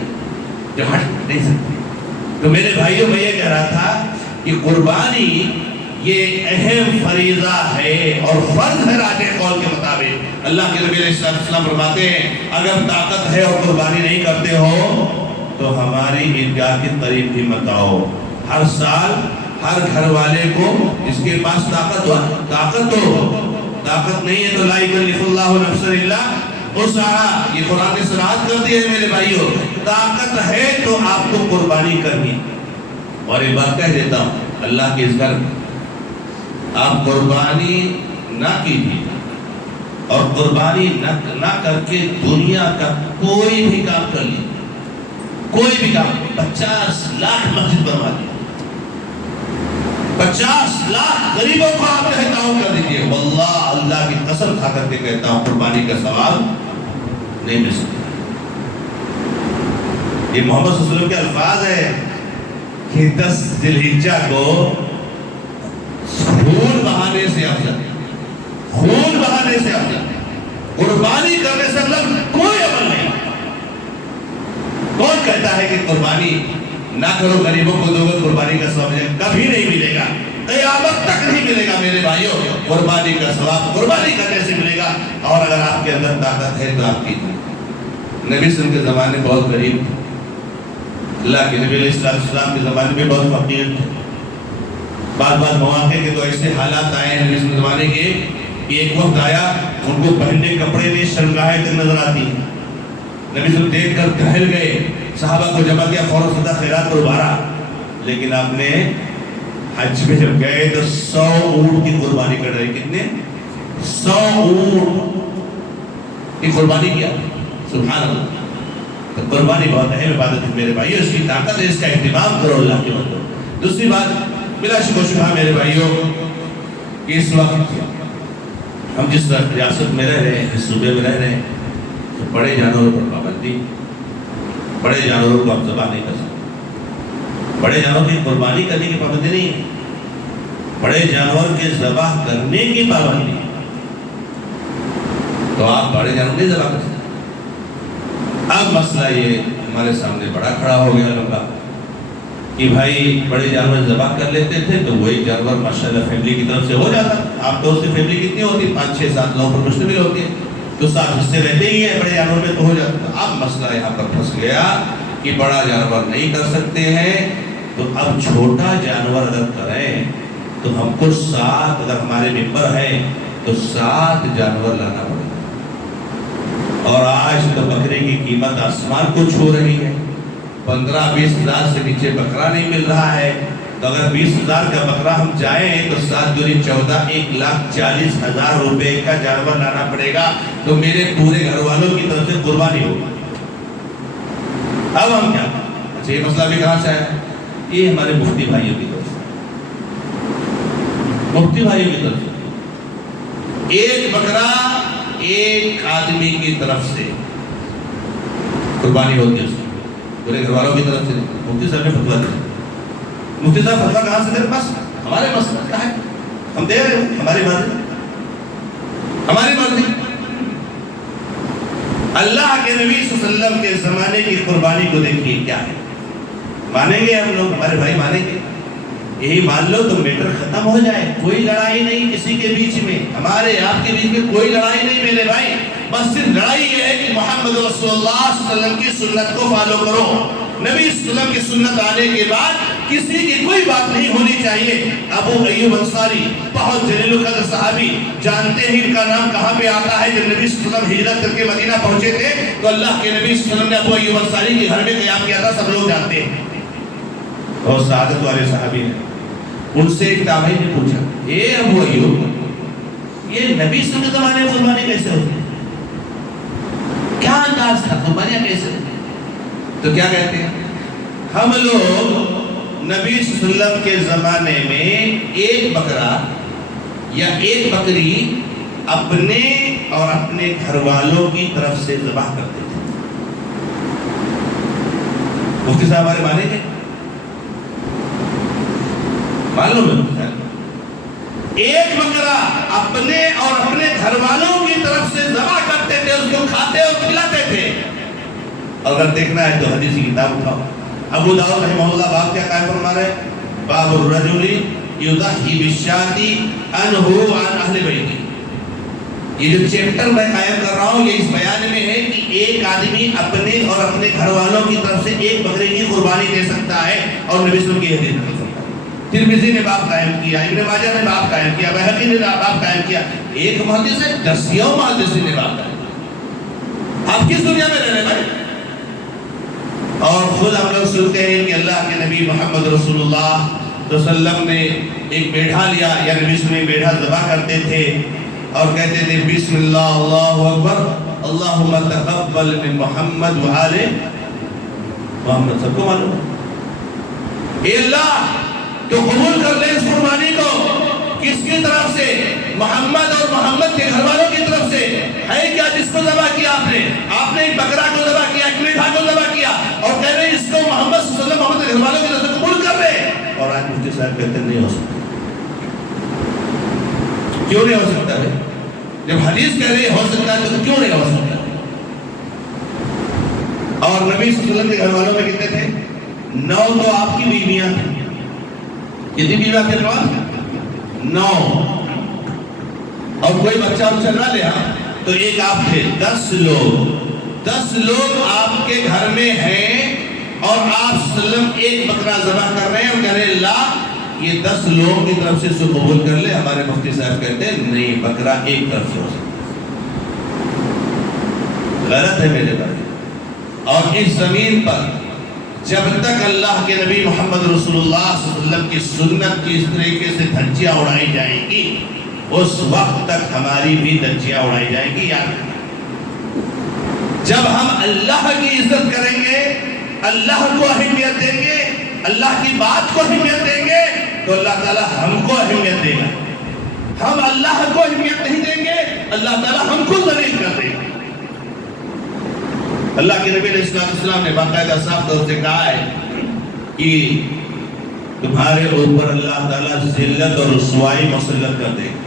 جو ہٹ نہیں سکتی. تو میرے بھائیوں میں یہ کہہ رہا تھا کہ قربانی یہ اہم فریضہ ہے اور فرض ہے راجح قول کے مطابق. اللہ کے نبی علیہ السلام فرماتے ہیں اگر طاقت ہے اور قربانی نہیں کرتے ہو تو ہماری عیدگاہ کی طریق بھی مت آؤ. ہر سال ہر گھر والے کو جس کے پاس طاقت نہیں ہے تو لا یکلف اللہ نفسا الا وسعہا. یہ قرآن نے صراحت کر دی ہے میرے بھائیوں, طاقت ہے تو آپ کو قربانی کرنی. اور ایک بات کہہ دیتا ہوں, اللہ کے اس گھر میں آپ قربانی نہ کیجیے اور قربانی نہ کر کے دنیا کا کوئی بھی کام کر لیجیے, کوئی بھی کام, 50 لاکھ مسجد بنوا دیجیے, 50 لاکھ غریبوں کو آپ نے تعاون کر دیجیے, واللہ اللہ کی قسم کھا کر کے کہتا ہوں قربانی کا ثواب نہیں مل سکتا. یہ محمد صلی اللہ علیہ وسلم کے الفاظ ہے کہ 10 ذی الحجہ کو خون بہانے سے افضل, خون بہانے سے افضل, قربانی کرنے سے افضل کوئی عمل نہیں. کون کہتا ہے کہ قربانی نہ کرو, غریبوں کو دو گے قربانی کا ثواب کبھی نہیں ملے گا, قیامت تک نہیں ملے گا میرے بھائیوں. قربانی کا ثواب قربانی کرنے سے ملے گا. اور اگر آپ کے اندر طاقت ہے تو آپ کیجیے. نبی صلی اللہ علیہ وسلم کے زمانے بہت غریب تھے, اللہ کے نبی علیہ السلام کے زمانے میں بہت فقیر تھے. بعض مواقع کے تو ایسے حالات آئے ہیں نبی صلی اللہ علیہ وسلم کے کہ ایک وقت آیا ان کو پہننے کپڑے میں شرمگاہیں تک نظر آتی ہیں. نبی صلی اللہ علیہ وسلم دیکھ کر ٹہل گئے, صحابہ کو جمع کیا, فوراً صدا خیرات پر ابھارا. لیکن آپ نے حج میں جب گئے تو 100 اونٹ کی قربانی کر رہے. کتنے؟ 100 اونٹ کی قربانی کیا. سبحان اللہ. تو قربانی بہت اہم عبادت ہے میرے بھائیو, اس کی طاقت ہے, اس کا اہتمام کرو اللہ کے بندو. دوسری بات بلا شک و شبہ میرے بھائیو کہ اس وقت ہم جس ریاست میں رہ رہے ہیں, جس صوبے میں رہ رہے ہیں, تو بڑے جانوروں پر پابندی, بڑے جانوروں کو آپ ذبح نہیں کر سکتے. بڑے جانوروں کی قربانی کرنے کی پابندی نہیں ہے, بڑے جانور کے ذبح کرنے کی پابندی. تو آپ بڑے جانور نہیں ذبح کر سکتے. اب مسئلہ یہ ہمارے سامنے بڑا کھڑا ہو گیا لوگا کہ بھائی بڑے جانور ذبح کر لیتے تھے تو وہی جانور ماشاءاللہ فیملی کی طرف سے ہو جاتا. آپ تو اس کی فیملی کتنی ہوتی, 5-6-7 لوگوں پر مشتمل ہوتی ہے, تو 7 حصے رہتے ہی ہیں, بڑے جانور میں تو ہو جاتا. اب مسئلہ یہاں پر پھنس گیا کہ بڑا جانور نہیں کر سکتے ہیں, تو اب چھوٹا جانور اگر کریں تو ہم کو 7, اگر ہمارے ممبر ہیں تو 7 جانور لانا پڑے گا. اور آج تو بکرے کی قیمت آسمان کو چھو رہی ہے, 15-20 ہزار سے نیچے بکرا نہیں مل رہا ہے. تو اگر 20,000 کا بکرا ہم جائیں تو 7 دوری 14, 1,40,000 روپے کا جانور لانا پڑے گا. تو میرے پورے گھر والوں کی طرف سے قربانی ہوگا. اب ہم کیا, اچھا یہ مسئلہ بھی کہاں سے ہے, یہ ہمارے مفتی بھائیوں کی طرف سے, مفتی بھائیوں کی طرف سے ایک بکرا ایک آدمی کی طرف سے قربانی ہوتی ہے, پورے گھر والوں کی طرف سے. مفتی صاحب نے فتویٰ دیا. مفتی صاحب فتویٰ کہاں سے دے؟ بس ہمارے مسئلہ کیا ہے, ہم دے رہے ہیں, ہماری مرضی. اللہ کے نبی صلی اللہ علیہ وسلم کے زمانے کی قربانی کو دیکھیے کیا ہے. مانیں گے ہم لوگ, ہمارے بھائی مانیں گے؟ یہی مان لو تو میٹر ختم ہو جائے, کوئی لڑائی نہیں کسی کے بیچ میں, ہمارے آپ کے بیچ میں کوئی لڑائی نہیں میرے بھائی. بس صرف لڑائی یہ ہے کہ محمد رسول اللہ صلی اللہ علیہ وسلم کی سنت کو فالو کرو. نبی صلی اللہ علیہ وسلم کی سنت آنے کے بعد کسی کی کوئی بات نہیں ہونی چاہیے. ابو ایوب انصاری بہت جلیل القدر صحابی, جانتے ہیں ان کا نام کہاں پہ آتا ہے. جب نبی صلی اللہ علیہ وسلم ہجرت کر کے مدینہ پہنچے تھے تو اللہ کے نبی صلی اللہ علیہ وسلم نے ابو ایوب انصاری کے گھر میں قیام کیا تھا, سب لوگ جانتے ہیں, بہت سعادت والے صحابی ہیں. ان سے ایک تابعی نے پوچھا, اے ابو ایوب, یہ نبی صلی اللہ علیہ وسلم کے زمانے میں قربانی کیسے ہوتی ہے, کیا انداز تھا, قربانیاں کیسے ہوتی ہیں؟ تو کیا کہتے ہیں, ہم لوگ نبی صلی اللہ علیہ وسلم کے زمانے میں ایک بکرا یا ایک بکری اپنے اور اپنے گھر والوں کی طرف سے ذبح کرتے تھے. مفتی صاحب ہمارے مانیں گے؟ معلوم ہے ایک بکرا اپنے اور اپنے گھر والوں کی طرف سے ذبح کرتے تھے, اس کو کھاتے اور کھلاتے تھے. اگر دیکھنا ہے تو حدیث کی کتاب اٹھاؤ. ابو داؤد رحمہ اللہ باب کیا قائم فرما رہے ہیں؟ باب الرجل یضحی بالشاۃ عنہ وعن اہل بیتہ. یہ جو چیپٹر میں قائم کر رہا ہوں یہ اس بیان میں ہے کہ ایک آدمی اپنے اور اپنے گھر والوں کی طرف سے ایک بکرے کی قربانی دے سکتا ہے اور نبی صلی اللہ علیہ وسلم کی حدیث کر سکتا ہے. ترمذی نے باب قائم کیا, ابن ماجہ نے باب قائم کیا, بہقی نے باب قائم کیا. ایک محدث ہے, دسیوں محدثین نے باب قائم کیا. آپ کس دنیا میں رہ رہے بھائی؟ اور خود ہم لوگ سنتے ہیں کہ اللہ کے نبی محمد رسول اللہ صلی اللہ علیہ وسلم نے ایک بیڑھا لیا, یا نبی صلی اللہ علیہ وسلم بیڑھا ذبح کرتے تھے اور کہتے تھے بسم اللہ اللہ اکبر اللہم تقبل من محمد وآل محمد. سب کو معلوم ہے اے اللہ تو قبول کر لے اس قربانی کو. کس کی طرف سے؟ محمد اور محمد کے گھر والوں کی طرف سے. ہے کیا جس کو ذبح کیا آپ نے ایک بکرا کو ذبح کیا, ایک میٹھا کو ذبح کیا اور کہہ رہے اس کو محمد صلی اللہ علیہ وسلم محمد کے گھر والوں کی طرف سے قبول کر رہے. اور آج مفتی صاحب کہتے نہیں ہو سکتا. کیوں نہیں ہو سکتا ہے؟ جب حدیث کہہ رہے ہو سکتا ہے تو کیوں نہیں ہو سکتا؟ اور نبی صلی اللہ علیہ وسلم کے گھر والوں میں کتنے تھے؟ 9 تو آپ کی بیویاں تھیں. کتنی بیویاں کے پاس؟ 9. اور کوئی بچہ نہ لیا تو ایک آپ تھے. 10 لوگ آپ کے گھر میں ہیں اور آپ صلی اللہ علیہ وسلم ایک بکرا ذبح کر رہے ہیں اور کہہ رہے اللہ یہ 10 لوگوں کی طرف سے اسے قبول کر لے. ہمارے مفتی صاحب کہتے ہیں نہیں, بکرا ایک طرف سے ہو سکتا. غلط ہے میرے بھائی. اور اس زمین پر جب تک اللہ کے نبی محمد رسول اللہ صلی اللہ علیہ وسلم کی سنت کی اس طریقے سے دھجیاں اڑائی جائیں گی اس وقت تک ہماری بھی دھجیاں اڑائی جائیں گی. یاد جب ہم اللہ کی عزت کریں گے, اللہ کو اہمیت دیں گے, اللہ کی بات کو اہمیت دیں گے تو اللہ تعالی ہم کو اہمیت دے گا. ہم اللہ کو اہمیت نہیں دیں گے اللہ تعالی ہم کو ذلیل کر دے گا. اللہ کے نبی علیہ السلام نے باقاعدہ صاف طور سے کہا ہے کہ تمہارے اوپر اللہ تعالیٰ ذلت اور رسوائی مسلط کر دے گا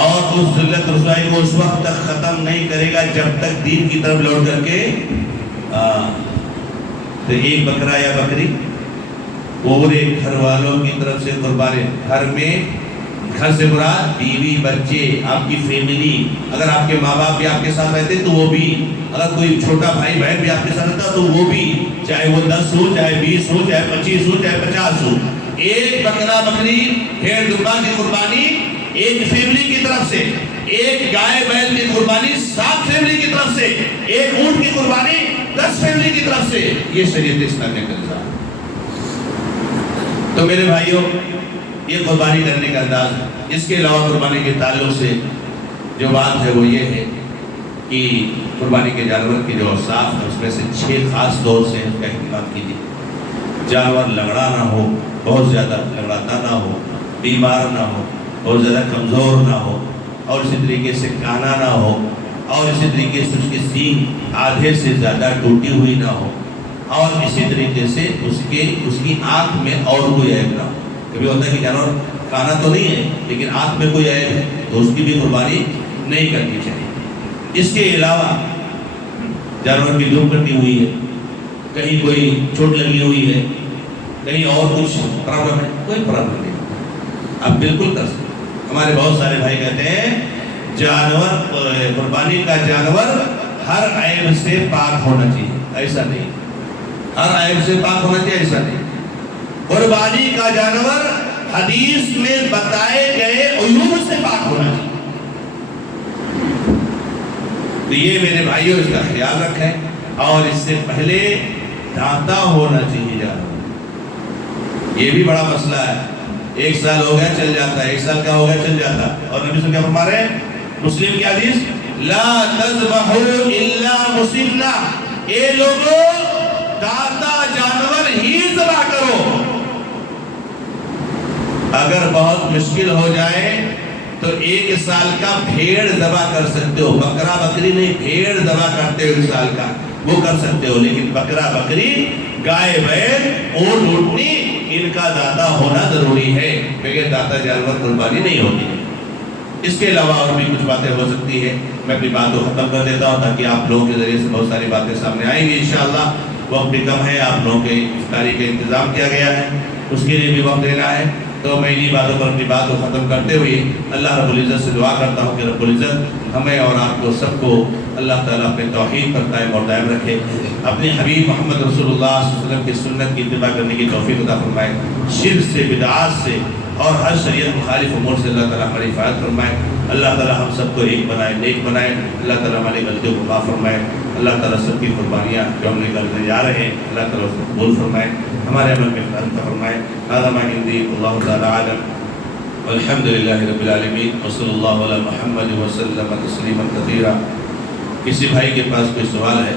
اور اس ذلت رسوائی کو اس وقت تک ختم نہیں کرے گا جب تک دین کی طرف لوٹ کر کے تو ایک بکرا یا بکری پورے گھر والوں کی طرف سے قربانی. گھر سے مراد بیوی, بچے, آپ کی فیملی. اگر آپ کے ماں باپ بھی آپ کے ساتھ رہتے تو وہ بھی, اگر کوئی چھوٹا بھائی بہن بھی آپ کے ساتھ رہتا تو وہ بھی, چاہے وہ 10 ہو, چاہے 20 ہو, چاہے 25 ہو, چاہے 50 ہو. ایک بکرا بکری بھیڑ دمبا کی قربانی ایک فیملی کی طرف سے, ایک گائے بیل کی قربانی 7 فیملی کی طرف سے, ایک اونٹ کی قربانی 10 فیملی کی طرف سے. یہ شریعت اسلامیہ کا نظام. تو میرے بھائیوں یہ قربانی کرنے کا انداز ہے. اس کے علاوہ قربانی کے تعلق سے جو بات ہے وہ یہ ہے کہ قربانی کے جانور کی جو اوصاف ہے اس میں سے 6 خاص طور سے اس کا اہتمام کیجیے. جانور لنگڑا نہ ہو, بہت زیادہ لنگڑاتا نہ ہو, بیمار نہ ہو, بہت زیادہ کمزور نہ ہو, اور اسی طریقے سے کانا نہ ہو, اور اسی طریقے سے اس کی سینگ آدھے سے زیادہ ٹوٹی ہوئی نہ ہو, اور اسی طریقے سے اس کی آنکھ میں اور کوئی عیب نہ ہو. کبھی ہوتا ہے کہ جانور کانا تو نہیں ہے لیکن آنکھ میں کوئی عیب ہے تو اس کی بھی قربانی نہیں کرنی چاہیے. اس کے علاوہ جانور کی دھوپ کٹی ہوئی ہے, کہیں کوئی چوٹ لگی ہوئی ہے, کہیں اور کچھ پرابلم ہے, کوئی پرابلم نہیں, آپ بالکل کر سکتے. ہمارے بہت سارے بھائی کہتے ہیں جانور قربانی کا جانور ہر عیب سے پاک ہونا چاہیے. ایسا نہیں, ہر عیب سے پاک ہونا چاہیے, ایسا نہیں. قربانی کا جانور حدیث میں بتائے گئے عیوب سے پاک ہونا چاہیے. تو یہ میرے بھائیوں اس کا خیال رکھیں. اور اس سے پہلے دانتا ہونا چاہیے جانور. یہ بھی بڑا مسئلہ ہے. 1 سال ہو گیا چل جاتا ہے, 1 سال کا ہو گیا چل جاتا ہے. اور نبی صلی اللہ علیہ وسلم کیا فرما رہے ہیں مسلم کی حدیث, لا تذبحوا الا مسنہ. اے لوگوں داتا جانور ہی ذبح کرو. اگر بہت مشکل ہو جائے تو 1 سال کا بھیڑ ذبح کر سکتے ہو. بکرا بکری نہیں، بھیڑ ذبح کرتے ہو 1 سال کا، وہ کر سکتے ہو. لیکن بکرا بکری، گائے بیل، اونٹ اونٹنی، ان کا داتا ہونا ضروری ہے. بغیر داتا جانور قربانی نہیں ہوتی. اس کے علاوہ اور بھی کچھ باتیں ہو سکتی ہے. میں اپنی بات کو ختم کر دیتا ہوں تاکہ آپ لوگوں کے ذریعے سے بہت ساری باتیں سامنے آئیں گی انشاءاللہ. وقت بھی کم ہے، آپ لوگوں کے افطاری کا انتظام کیا گیا ہے، اس کے لیے بھی وقت دینا ہے. تو میں انہی باتوں پر اپنی بات کو ختم کرتے ہوئے اللہ رب العزت سے دعا کرتا ہوں کہ رب العزت ہمیں اور آپ کو سب کو اللہ تعالیٰ اپنے توحید پر قائم اور دائم رکھے. اپنے حبیب محمد رسول اللہ صلی اللہ علیہ وسلم کی سنت کی اتباع کرنے کی توفیق عطا فرمائے. شرک سے، بدعات سے اور ہر شریعت مخالف امور سے اللہ تعالیٰ ہماری حفاظت فرمائے. اللہ تعالیٰ ہم سب کو ایک بنائے، نیک بنائے. اللہ تعالیٰ ہماری غلطیوں کو معاف فرمائے. اللہ تعالیٰ سب کی قربانیاں جو ہم نے کرنے جا رہے ہیں اللہ تعالیٰ اس کو قبول فرمائے، ہمارے عمل میں اخلاص فرمائے. هذا ما عندي والله تعالى اعلم والحمد لله رب العالمين وصلی اللہ علی محمد وسلم تسلیما کثیرا. کسی بھائی کے پاس کوئی سوال ہے؟